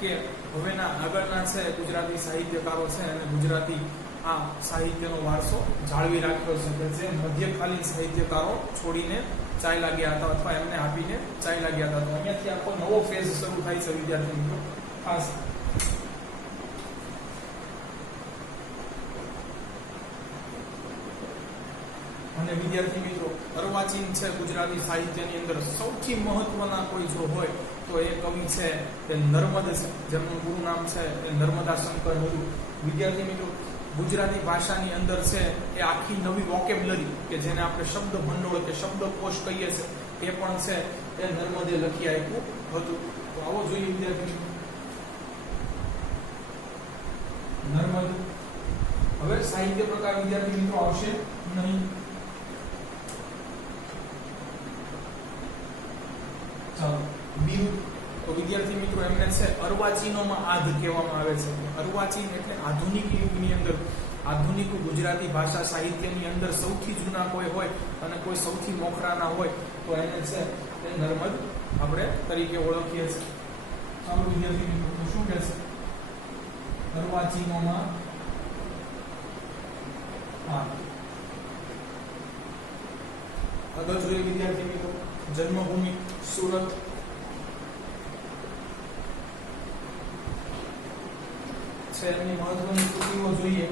કે હવેના આગળના છે ગુજરાતી સાહિત્યકારો છે અને ગુજરાતી આ સાહિત્યનો વારસો જાળવી રાખ્યો છે કે જે મધ્યકાલીન સાહિત્યકારો છોડીને ચાલ્યા ગયા હતા અથવા એમને આપીને ચાલ્યા ગયા હતા. તો અહીંયાથી આખો નવો ફેઝ શરૂ થાય છે વિદ્યાર્થી મિત્રો. ખાસ અને વિદ્યાર્થી મિત્રો અર્વાચીન છે ગુજરાતી સાહિત્યની અંદર સૌથી મહત્વના કોઈ જો હોય તો એ કવિ છે એ નર્મદ છે, જેમનું પૂરું નામ છે એ નર્મદા શંકર હતું. વિદ્યાર્થી મિત્રો ગુજરાતી ભાષાની અંદર છે એ આખી નવી વોકેબ્યુલરી કે જેને આપણે શબ્દ ભંડોળ કે શબ્દકોશ કહીએ છીએ એ પણ છે એ નર્મદે લખી આપ્યું હતું. તો આવો જોઈએ વિદ્યાર્થી નર્મદ. હવે સાહિત્ય પ્રકાર વિદ્યાર્થી મિત્રો આવશે નહીં. ચાલો બિરુદ. તો વિદ્યાર્થી મિત્રો એમને છે અર્વાચીનોમાં આધ કહેવામાં આવે છે. અર્વાચીન એટલે આધુનિક યુગની અંદર આધુનિક ગુજરાતી ભાષા સાહિત્યની અંદર સૌથી જૂના કોઈ હોય અને કોઈ સૌથી મોખરાના હોય તો એને છે એ નર્મદ આપણે તરીકે ઓળખીએ છીએ. ચાલો વિદ્યાર્થી મિત્રો શું કહે છે અર્વાચીનોમાં આગળ જોઈએ વિદ્યાર્થી મિત્રો જન્મભૂમિ સુરત. છે એમની મહત્વની કૃતિઓ જોઈએ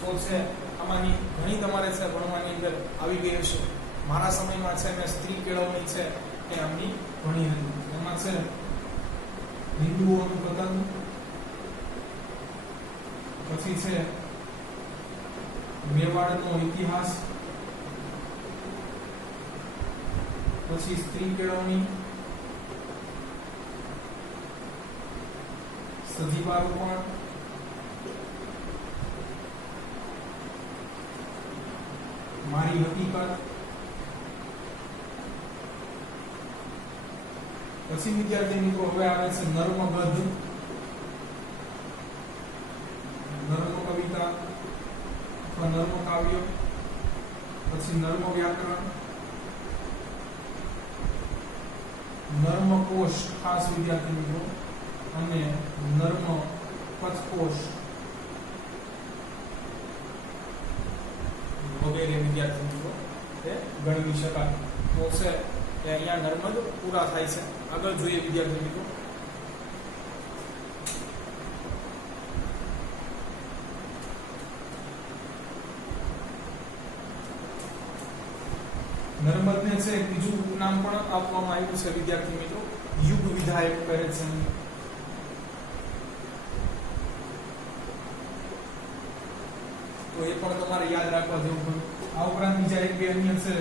તો છે આમાંની ઘણી તમારે છે ભણવાની અંદર આવી ગઈ હશે. મારા સમયમાં છે મેં સ્ત્રી કેળવણી છે એ આમની ભણી હતી. એમાં છે હિન્દુઓનું પતન, પછી છે મેવાડનો ઇતિહાસ, પછી સ્ત્રી કેળવણી, સજીવારોપણ, મારી હકીકત, પછી વિદ્યાર્થી મિત્રો હવે આવે છે નર્મગધ, નર્મ કવિતા અથવા નર્મ કાવ્ય, પછી નર્મ વ્યાકરણ, નર્મકોશ ખાસ વિદ્યાર્થી મિત્રો અને નર્મ પચકોશ વગેરે વિદ્યાર્થી મિત્રો એ ગણવી શકાય. તો છે કે અહીંયા નર્મદ પૂરા થાય છે. આગળ જોઈએ વિદ્યાર્થી મિત્રો નર્મદને છે બીજું નામ પણ આપવામાં આવ્યું છે વિદ્યાર્થી મિત્રો યુગ વિધાયક કહે છે. તો એ પણ તમારે યાદ રાખવા જેવું. આ ઉપરાંત બીજા એક બે અન્ય છે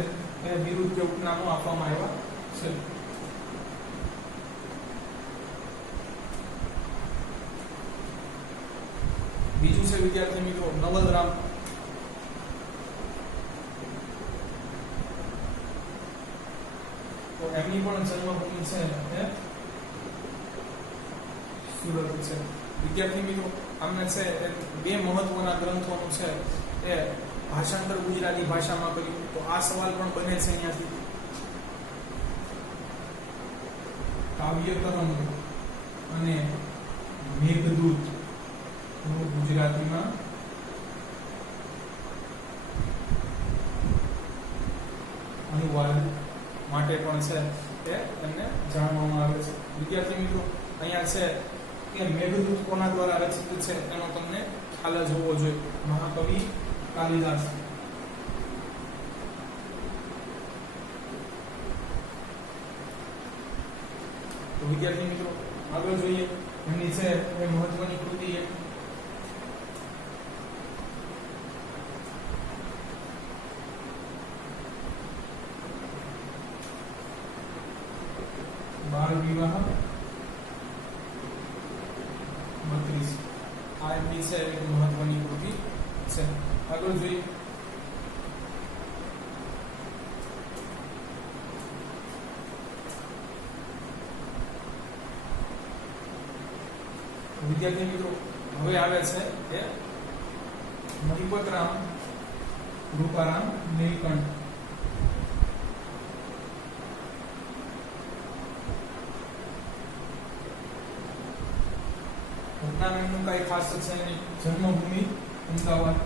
એ વિરુદ્ધ કે ઉપનામો આપવામાં આવ્યા છે. બીજું છે વિદ્યાર્થી મિત્રો નવલરામ. તો એમની પણ જન્મભૂમિ છે એ સુરત છે. વિદ્યાર્થી મિત્રો આમને છે બે મહત્વના ગ્રંથોનું છે એ ભાષાંતર ગુજરાતી ભાષામાં કર્યું. તો આ સવાલ પણ બને છે અહીંયાથી. કાવ્ય તરંગ અને મેઘદૂત ગુજરાતીમાં અનુવાદ માટે પણ છે તે એમને જાણવામાં આવે છે. વિદ્યાર્થી મિત્રો અહીંયા છે કે મેઘદૂત કોના દ્વારા રચિત છે એનો તમને ખ્યાલ જ હોવો જોઈએ. મહાકવિ કાલિદાસ. તો વિદ્યાર્થી મિત્રો આગળ જોઈએ એમની છે એ મહત્વની કૃતિ એક બાળ વિવાહ 32. આ એમની છે એક મહત્વની કૃતિ છે. આગળ જોઈએ વિદ્યાર્થી મિત્રો હવે આવે છે એ મહિપતરામ રૂપારામ નીલકંઠ. ઘટનાનું કઈ ખાસ છે એની જન્મભૂમિ અમદાવાદ.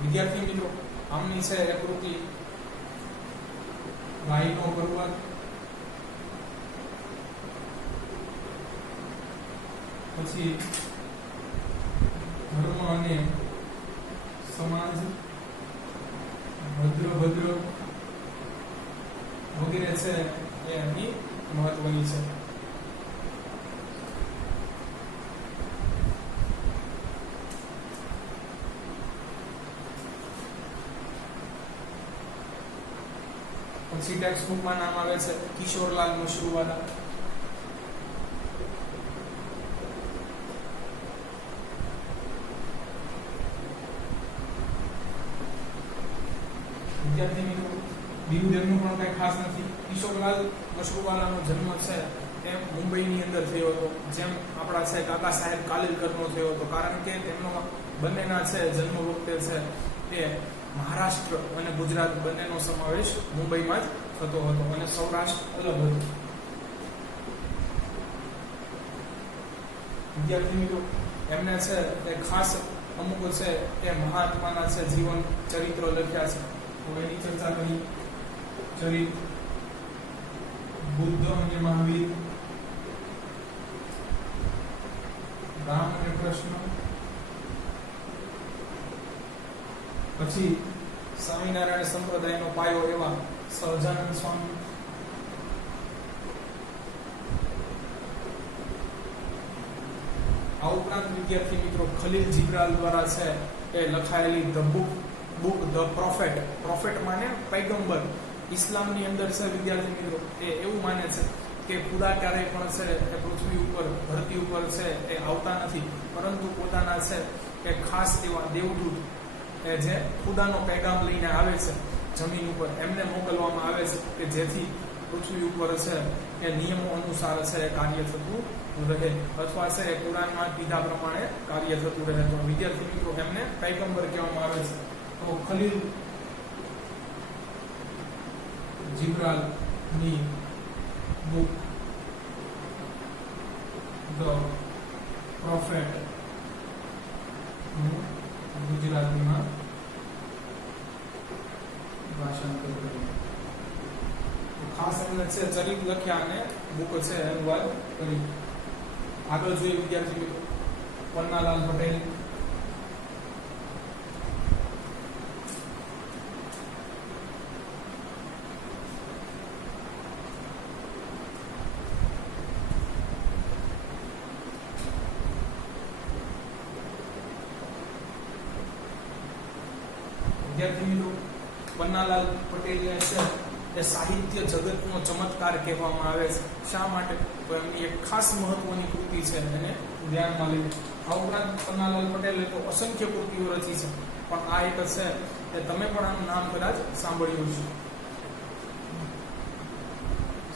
વિદ્યાર્થી મિત્રો આમની છે એ કૃતિ રાઈનો પર્વત, પછી ધર્મ અને સમાજ, ભદ્ર વગેરે છે એ એમની મહત્વની છે. પછી ટેક્સ્ટ બુકમાં નામ આવે છે કિશોરલાલ મશરૂવાલા. વિદ્યાર્થી મિત્રો બિરુદ એમનું પણ કઈ ખાસ નથી. કિશોરલાલ મશરૂવાલાનો જન્મ છે એ મુંબઈની અંદર થયો હતો, જેમ આપણા છે કાકા સાહેબ કાલેલકરનો થયો હતો, કારણ કે તેમનો બંનેના છે જન્મ વખતે છે તે મહારાષ્ટ્ર અને ગુજરાત બંનેનો સમાવેશ મુંબઈમાં જ થતો હતો અને સૌરાષ્ટ્ર અલગ હતું. વિદ્યાર્થી મિત્રો એમને છે એ ખાસ અમુક છે એ મહાત્માના છે જીવન ચરિત્ર લખ્યા છે, તો એની ચર્ચા કરી. ચરિત્ર બુદ્ધ અને મહાવીર, રામ અને કૃષ્ણ, પછી સ્વામિનારાયણ સંપ્રદાયનો પાયો એવા સહજાનંદ સ્વામી, આ ઉપરાંત વિદ્યાર્થી મિત્રો ખલીલ જીબ્રાલ દ્વારા છે એ લખાયેલી the book the prophet, prophet માને પૈગંબર. ઇસ્લામની અંદર છે વિદ્યાર્થી મિત્રો એ એવું માને છે કે ખુદા ક્યારેય પણ છે એ પૃથ્વી ઉપર ધરતી ઉપર છે એ આવતા નથી, પરંતુ પોતાના છે એ ખાસ એવા દેવદૂત જે ખુદાનો પેગામ લઈને આવે છે જમીન ઉપર, એમને મોકલવામાં આવે છે કે જેથી પૃથ્વી ઉપર છે એ નિયમો અનુસાર છે કાર્ય થતું રહે, અથવા છે એ કુરાનમાં કીધા પ્રમાણે કાર્ય થતું રહે. તો વિદ્યાર્થી મિત્રો એમને પૈગંબર કહેવામાં આવે છે. તો ખલીલ જીબ્રાલ ની બુક ધ પ્રોફેટ ગુજરાતીમાં ભાષાંતર કર્યું. ખાસ એમને છે ચરિત્ર લખ્યા અને બુક છે અનુવાદ કરી. આગળ જોઈએ વિદ્યાર્થી મિત્રો પન્નાલાલ પટેલ. વિદ્યાર્થી મિત્રો પન્નાલાલ પટેલને છે એ સાહિત્ય જગતનો ચમત્કાર કહેવામાં આવે છે. શા માટે? તો એમની એક ખાસ મહત્વની કૃતિ છે, એને ધ્યાનમાં લેવી. આ ઉપરાંત પન્નાલાલ પટેલે તો અસંખ્ય કૃતિઓ રચી છે, પણ આ એક છે એ તમે પણ આનું નામ કદાચ સાંભળ્યું છે.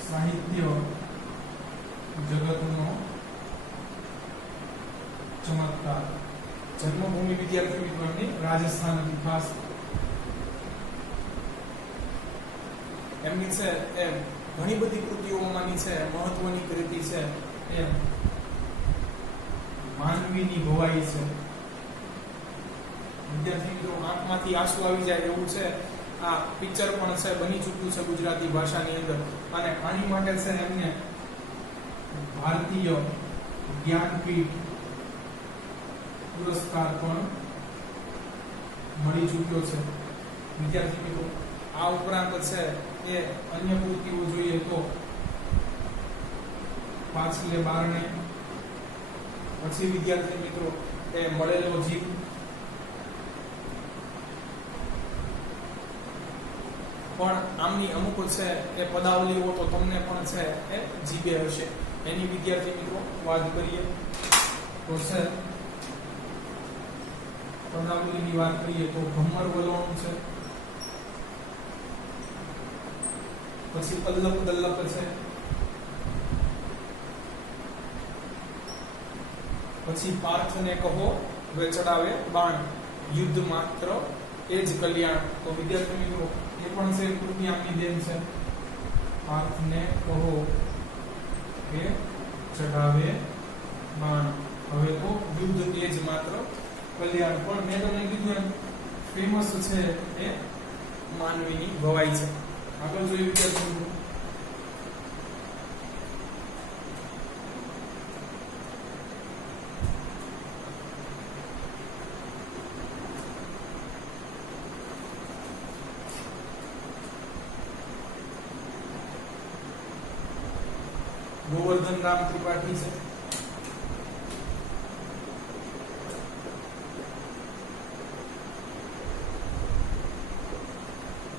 સાહિત્ય જગતનો ચમત્કાર. જન્મભૂમિ વિદ્યાર્થી મિત્રો એમની રાજસ્થાન હતી. ખાસ એમની છે એ ઘણી બધી કૃતિઓમાંની છે મહત્વની કૃતિ છે એ માનવીની ભવાઈ છે. વિદ્યાર્થી મિત્રો આંખમાંથી આંસુ આવી જાય એવું છે આ પિક્ચર પણ છે બની ચૂક્યું છે ગુજરાતી ભાષાની અંદર, અને આની માટે છે એમને ભારતીય જ્ઞાનપીઠ પુરસ્કાર પણ મળી ચૂક્યો છે. વિદ્યાર્થી મિત્રો આ ઉપરાંત છે એ અન્ય કૃતિઓ જોઈએ તો પાછલે બારણે, પછી વિદ્યાર્થી મિત્રો એ મળેલો જીવ, પણ આમની અમુક છે એ પદાવલીઓ તો તમને પણ છે એ જીભે હશે. એની વિદ્યાર્થી મિત્રો વાત કરીએ તો છે પદાવલીની વાત કરીએ તો ભમર વલોણું છે, પછી અલ્લપ દલ્લપ છે, પછી પાર્થને કહો વે ચડાવે બાણ, યુદ્ધ માત્ર એ જ કલ્યાણ. તો વિદ્યાર્થી મિત્રો એ પણ છે કૃતિ આમની દેન છે. પાર્થને કહો કે ચઢાવે બાણ. હવે તો યુદ્ધ તેજ માત્ર કલ્યાણ. પણ મેં તમને કીધું એમ ફેમસ છે એ માનવીની ભવાઈ છે. આગળ જોઈએ વિદ્યાર્થી મિત્રો. ગોવર્ધન રામ ત્રિપાઠી છે.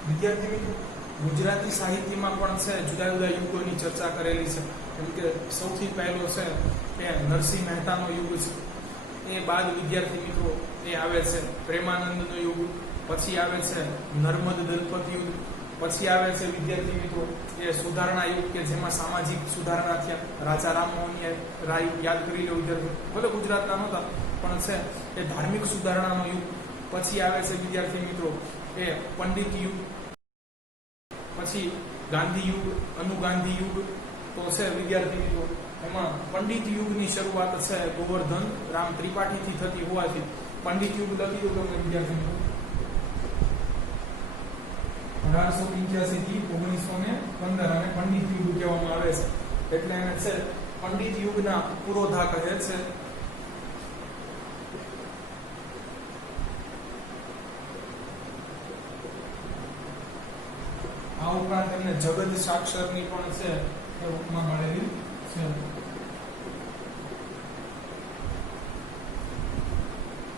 વિદ્યાર્થી મિત્રો ગુજરાતી સાહિત્યમાં પણ છે જુદા જુદા યુગોની ચર્ચા કરેલી છે. જેમ કે સૌથી પહેલો છે એ નરસિંહ મહેતાનો યુગ છે. એ બાદ વિદ્યાર્થી મિત્રો એ આવે છે પ્રેમાનંદનો યુગ. પછી આવે છે નર્મદ દલપત યુગ. પછી આવે છે વિદ્યાર્થી મિત્રો એ સુધારણા યુગ કે જેમાં સામાજિક સુધારણા થયા. રાજા રામમોહન રાય યાદ કરી લો વિદ્યાર્થી, ભલે ગુજરાતના નહોતા પણ છે એ ધાર્મિક સુધારણાનો યુગ. પછી આવે છે વિદ્યાર્થી મિત્રો એ પંડિત યુગ. પછી ગાંધી યુગ, અનુગાંધી યુગ. તો છે વિદ્યાર્થી મિત્રો એમાં પંડિત યુગની શરૂઆત છે ગોવર્ધન રામ ત્રિપાઠીથી થતી હોવાથી પંડિત યુગ લખી દો તમને વિદ્યાર્થી મિત્રો. 1885 થી 1915 અને પંડિત યુગ કહેવામાં આવે છે. એટલે એને છે પંડિત યુગના પુરોધા કહે છે. આ ઉપરાંત એમને જગત સાક્ષરની પણ છે એ ઉપમા મળેલી છે.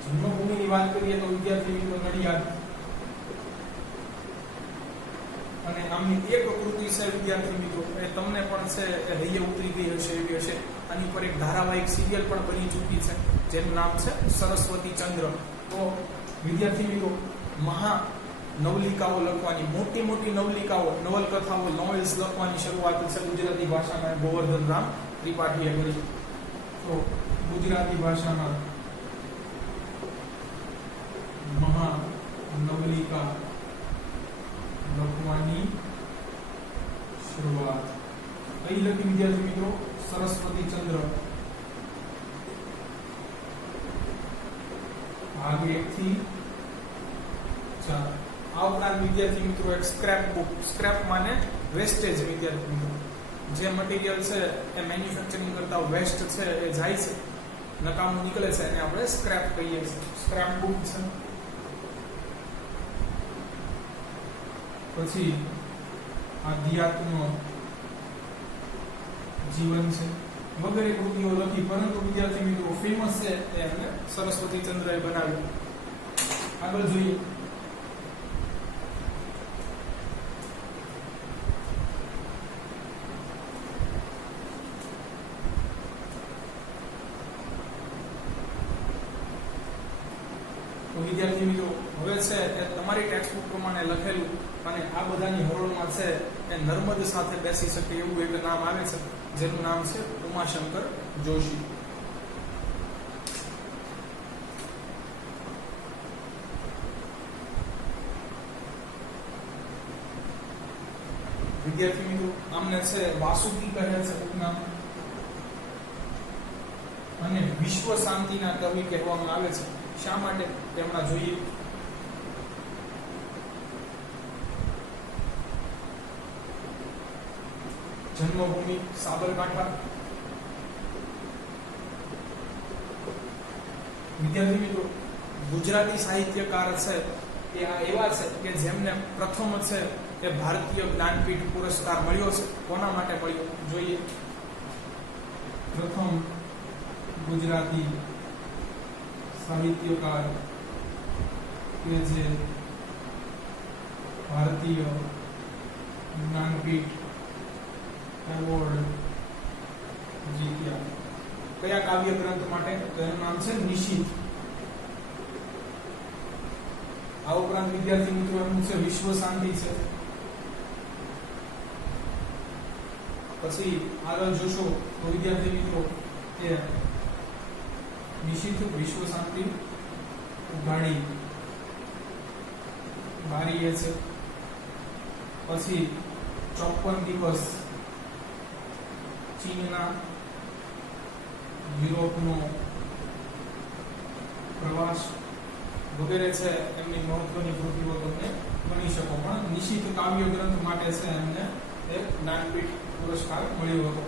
જન્મભૂમિની વાત કરીએ તો વિદ્યાર્થી મિત્રો નડિયાદ. અને આમની એક કૃતિ છે વિદ્યાર્થી મિત્રો એ તમને પણ છે એ હૈયે ઉતરી ગઈ હશે એવી હશે. આની પર એક ધારાવાહિક સિરિયલ પણ બની ચૂકી છે જેનું નામ છે સરસ્વતી ચંદ્ર. તો વિદ્યાર્થી મિત્રો મહા નવલિકાઓ લખવાની, મોટી મોટી નવલિકાઓ, નવલકથાઓ, નોવેલ્સ લખવાની શરૂઆત છે ગુજરાતી ભાષામાં ગોવર્ધન રામ ત્રિપાઠીએ કરી. તો ગુજરાતી ભાષામાં મહા નવલિકા લખવાની શરૂઆત કઈ લખી વિદ્યાર્થી મિત્રો? સરસ્વતી ચંદ્ર. ભાગ 1 થી 4. આ ઉપરાંત વિદ્યાર્થી મિત્રો એક સ્ક્રેપ બુક. સ્ક્રેપ માને વેસ્ટેજ વિદ્યાર્થી મિત્રો. જે મટીરિયલ છે એ મેન્યુફેક્ચરિંગ કરતા વેસ્ટ છે એ જાય છે, નકામું નીકળે છે એને આપણે સ્ક્રેપ કહીએ છીએ. સ્ક્રેપ બુક છે. પછી આધ્યાત્મ જીવન છે વગેરે કૃતિઓ લખી. પરંતુ વિદ્યાર્થી મિત્રો ફેમસ છે એ એમને સરસ્વતી ચંદ્રએ બનાવ્યું. આગળ જોઈએ. તો વિદ્યાર્થી મિત્રો હવે છે એ તમારી ટેક્સ્ટબુક પ્રમાણે લખેલું અને આ બધાની હરોળમાં છે એ નર્મદ સાથે બેસી શકે એવું એક નામ આવે છે જેનું નામ છે ઉમાશંકર જોશી. વિદ્યાર્થી મિત્રો આમને છે વાસુકી કહે છે ઉપનામ અને વિશ્વ શાંતિના કવિ કહેવામાં આવે છે. શા માટે તેમના જોઈએ? જન્મભૂમિ સાબરકાંઠા. વિદ્યાર્થી મિત્રો ગુજરાતી સાહિત્યકાર છે એ આ એવા છે કે જેમને પ્રથમ છે એ ભારતીય જ્ઞાનપીઠ પુરસ્કાર મળ્યો છે. કોના માટે મળ્યો જોઈએ? પ્રથમ ગુજરાતી સાહિત્યકાર કે જે ભારતીય જ્ઞાનપીઠ એવોર્ડ જીત્યા. કયા કાવ્ય ગ્રંથ માટે? તેનું નામ છે નિશીથ. આ ઉપરાંત વિદ્યાર્થી મિત્રો એમનું છે વિશ્વ શાંતિ છે. પછી આગળ જોશો તો વિદ્યાર્થી મિત્રો કે નિશીથ, વિશ્વ શાંતિ, ઉઘાડી બારીએ છે. પછી 54 દિવસ ચીનના યુરોપનો પ્રવાસ વગેરે છે એમની મહત્વની કૃતિઓ તમને ગણી શકો. પણ નિશ્ચિત કાવ્ય ગ્રંથ માટે છે એમને એક જ્ઞાનપીઠ પુરસ્કાર મળ્યો હતો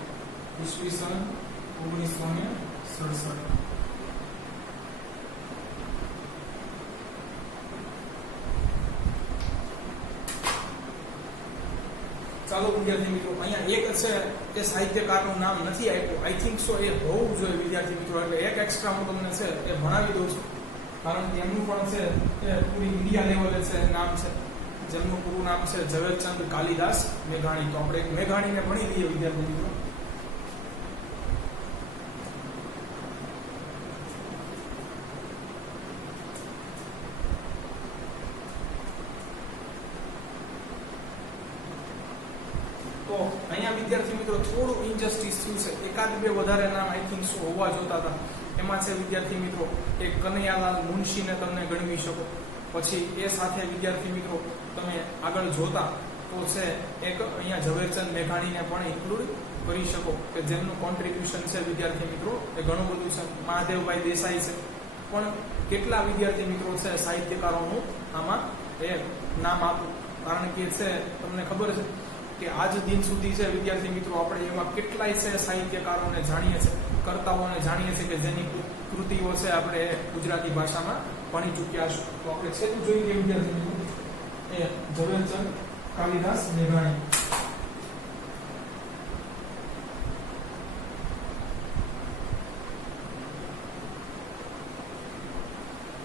ઈસવીસન 1967. ચાલો વિદ્યાર્થી મિત્રો, અહીંયા એક છે એ સાહિત્યકારનું નામ નથી આપ્યું. આઈ થિંક સો એ હોવું જોઈએ વિદ્યાર્થી મિત્રો, એટલે એક એક્સ્ટ્રા હું તમને છે એ ભણાવી દઉં છું, કારણ કે એમનું પણ છે એ પૂરી ઇન્ડિયા લેવલે છે નામ છે, જેમનું પૂરું નામ છે ઝવેરચંદ કાલિદાસ મેઘાણી. તો આપણે એક મેઘાણીને ભણી લઈએ વિદ્યાર્થી મિત્રો. તો અહીંયા વિદ્યાર્થી મિત્રો થોડું ઇનજસ્ટિસ થયું છે, એકાદ બે વધારે નામ આઈ થિંક સો હોવા જોતા હતા. એમાં છે વિદ્યાર્થી મિત્રો એક કનૈયાલાલ મુનશીને તમને ગણવી શકો. પછી એ સાથે વિદ્યાર્થી મિત્રો તમે આગળ જોતા તો છે એક અહીંયા ઝવેરચંદ મેઘાણીને પણ ઇન્ક્લુડ કરી શકો કે જેમનું કોન્ટ્રીબ્યુશન છે વિદ્યાર્થી મિત્રો એ ઘણું બધું છે. મહાદેવભાઈ દેસાઈ છે, પણ કેટલા વિદ્યાર્થી મિત્રો છે સાહિત્યકારોનું આમાં એ નામ આપું, કારણ કે છે તમને ખબર છે કે આજ દિન સુધી છે વિદ્યાર્થી મિત્રો આપણે એવા કેટલાય છે સાહિત્યકારોને જાણીએ છીએ, કર્તાઓને જાણીએ છીએ કે જેની કૃતિઓ છે આપણે ગુજરાતી ભાષામાં ભણી ચૂક્યા છે. તો આપણે છેલ્લું જોઈએ વિદ્યાર્થી મિત્રો એ ઝવેરચંદ કાલિદાસ મેઘાણી.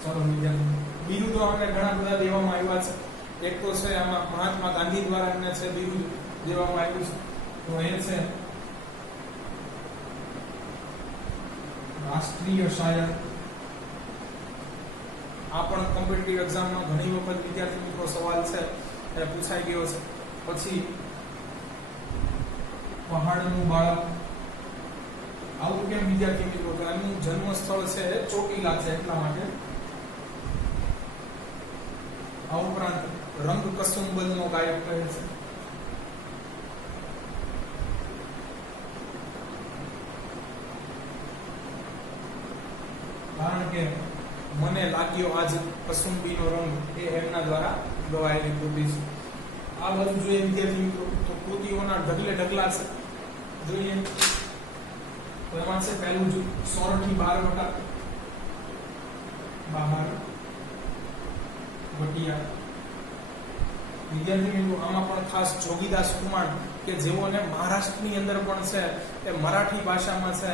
ચાલો વિદ્યાર્થી, બિરુદો આપણે ઘણા બધા દેવામાં આવ્યા છે. એક તો છે આમાં મહાત્મા ગાંધી દ્વારા એમને છે બિરુદ દેવામાં આવ્યું છે. તો એ છે રાષ્ટ્રીય શાયર. આ પણ કોમ્પિટિટિવ એક્ઝામમાં ઘણી વખત વિદ્યાર્થી મિત્રો સવાલ છે એ પૂછાઈ ગયો છે. પછી પહાડનું બાળક. આવું કેમ વિદ્યાર્થી મિત્રો? તો એમનું જન્મ સ્થળ છે ચોટીલા છે એટલા માટે. આ ઉપરાંત રંગ કસુંબલનો ગાયક કહે છે. કારણ કે મને લાગ્યો આજ કસુંબીનો રંગ એ એમના દ્વારા ગવાયેલી કૃતિ છે. આ બધું જોઈએ વિદ્યાર્થી મિત્રો તો કૃતિઓના ઢગલે ઢગલા છે. જોઈએ તો એમાં છે પહેલું જો સોરઠી બહાર વટિયા. વિદ્યાર્થી મિત્રો આમાં પણ ખાસ જોગીદાસ કુમાર કે જેઓને મહારાષ્ટ્રની અંદર પણ છે એ મરાઠી ભાષામાં છે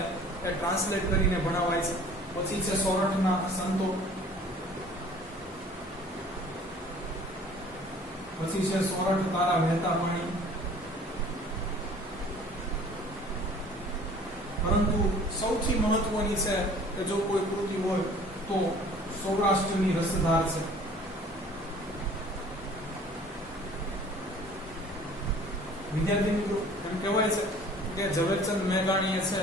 એ ટ્રાન્સલેટ કરીને ભણાવાય છે. પછી છે સોરઠના સંતો. પછી છે સોરઠ તારા વહેતા પાણી. પરંતુ સૌથી મહત્વની છે કે જો કોઈ કૃતિ હોય તો સૌરાષ્ટ્રની રસધાર છે. વિદ્યાર્થી મિત્રો એમ કહેવાય છે કે ઝવેરચંદ મેઘાણીએ છે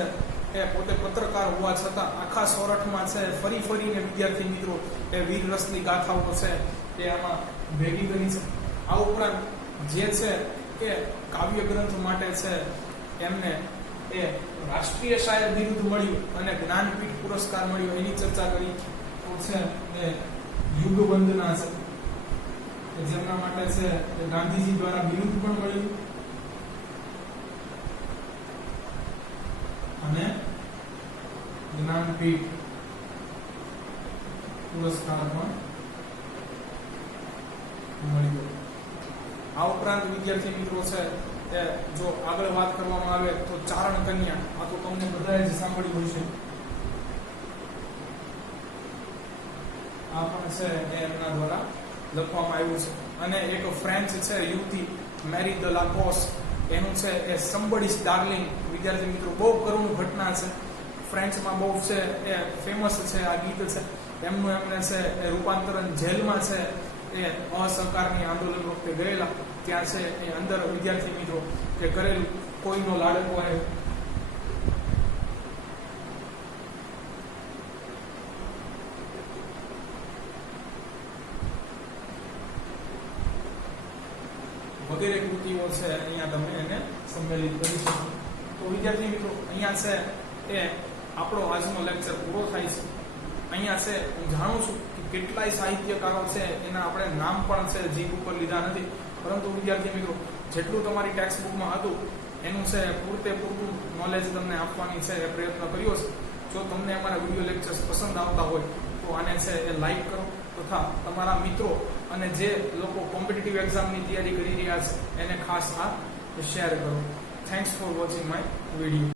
એ પોતે પત્રકાર હોવા છતાં આખા સોરઠમાં છે ફરી ફરીને વિદ્યાર્થી મિત્રો એ વીર રસની ગાથાઓ છે એ આમાં ભેગી કરી છે. આ ઉપરાંત જે છે કે કાવ્ય ગ્રંથ માટે છે એમને એ રાષ્ટ્રીય શાયર બિરુદ મળ્યું અને જ્ઞાનપીઠ પુરસ્કાર મળ્યો એની ચર્ચા કરી. તો છે એ યુગવંદના છે કે જેમના માટે છે એ ગાંધીજી દ્વારા બિરુદ પણ મળ્યું અને જ્ઞાનપીઠ પુરસ્કાર પણ મળ્યો. આ ઉપરાંત વિદ્યાર્થી મિત્રો છે એ જો આગળ વાત કરવામાં આવે તો ચારણ કન્યા, આ તો તમને બધાએ જ સાંભળ્યું હશે. આ પણ છે એ એમના દ્વારા લખવામાં આવ્યું છે. અને એક ફ્રેન્ચ છે યુવતી મેરી દ લાકોસ, એનું છે એ સમબડીઝ ડાર્લિંગ. વિદ્યાર્થી મિત્રો બહુ કરુણ ઘટના છે, ફ્રેન્ચમાં બહુ છે એ ફેમસ છે આ ગીત છે. એમનું એમને છે એ રૂપાંતરણ જેલમાં છે એ અસહકારની આંદોલન વખતે ગયેલા ત્યાં છે એ અંદર વિદ્યાર્થી મિત્રો કે કરેલું કોઈનો લાડકો આવ્યો. વગેરે કૃતિઓ છે અહીંયા તમે એને સંમેલિત કરી શકો. તો વિદ્યાર્થી મિત્રો અહીંયા છે એ આપણો આજનો લેક્ચર પૂરો થાય છે. અહીંયા છે હું જાણું છું કે કેટલાય સાહિત્યકારો છે એના આપણે નામ પણ છે જીપ ઉપર લીધા નથી, પરંતુ વિદ્યાર્થી મિત્રો જેટલું તમારી ટેક્સ્ટ બુકમાં હતું એનું છે પૂરતું નોલેજ તમને આપવાની છે એ પ્રયત્ન કર્યો છે. જો તમને અમારા વિડીયો લેક્ચર્સ પસંદ આવતા હોય તો આને છે એ લાઈક કરો તથા તમારા મિત્રો અને જે લોકો કોમ્પિટિટિવ એક્ઝામની તૈયારી કરી રહ્યા છે એને ખાસ આ શેર કરો. Thanks for watching my video.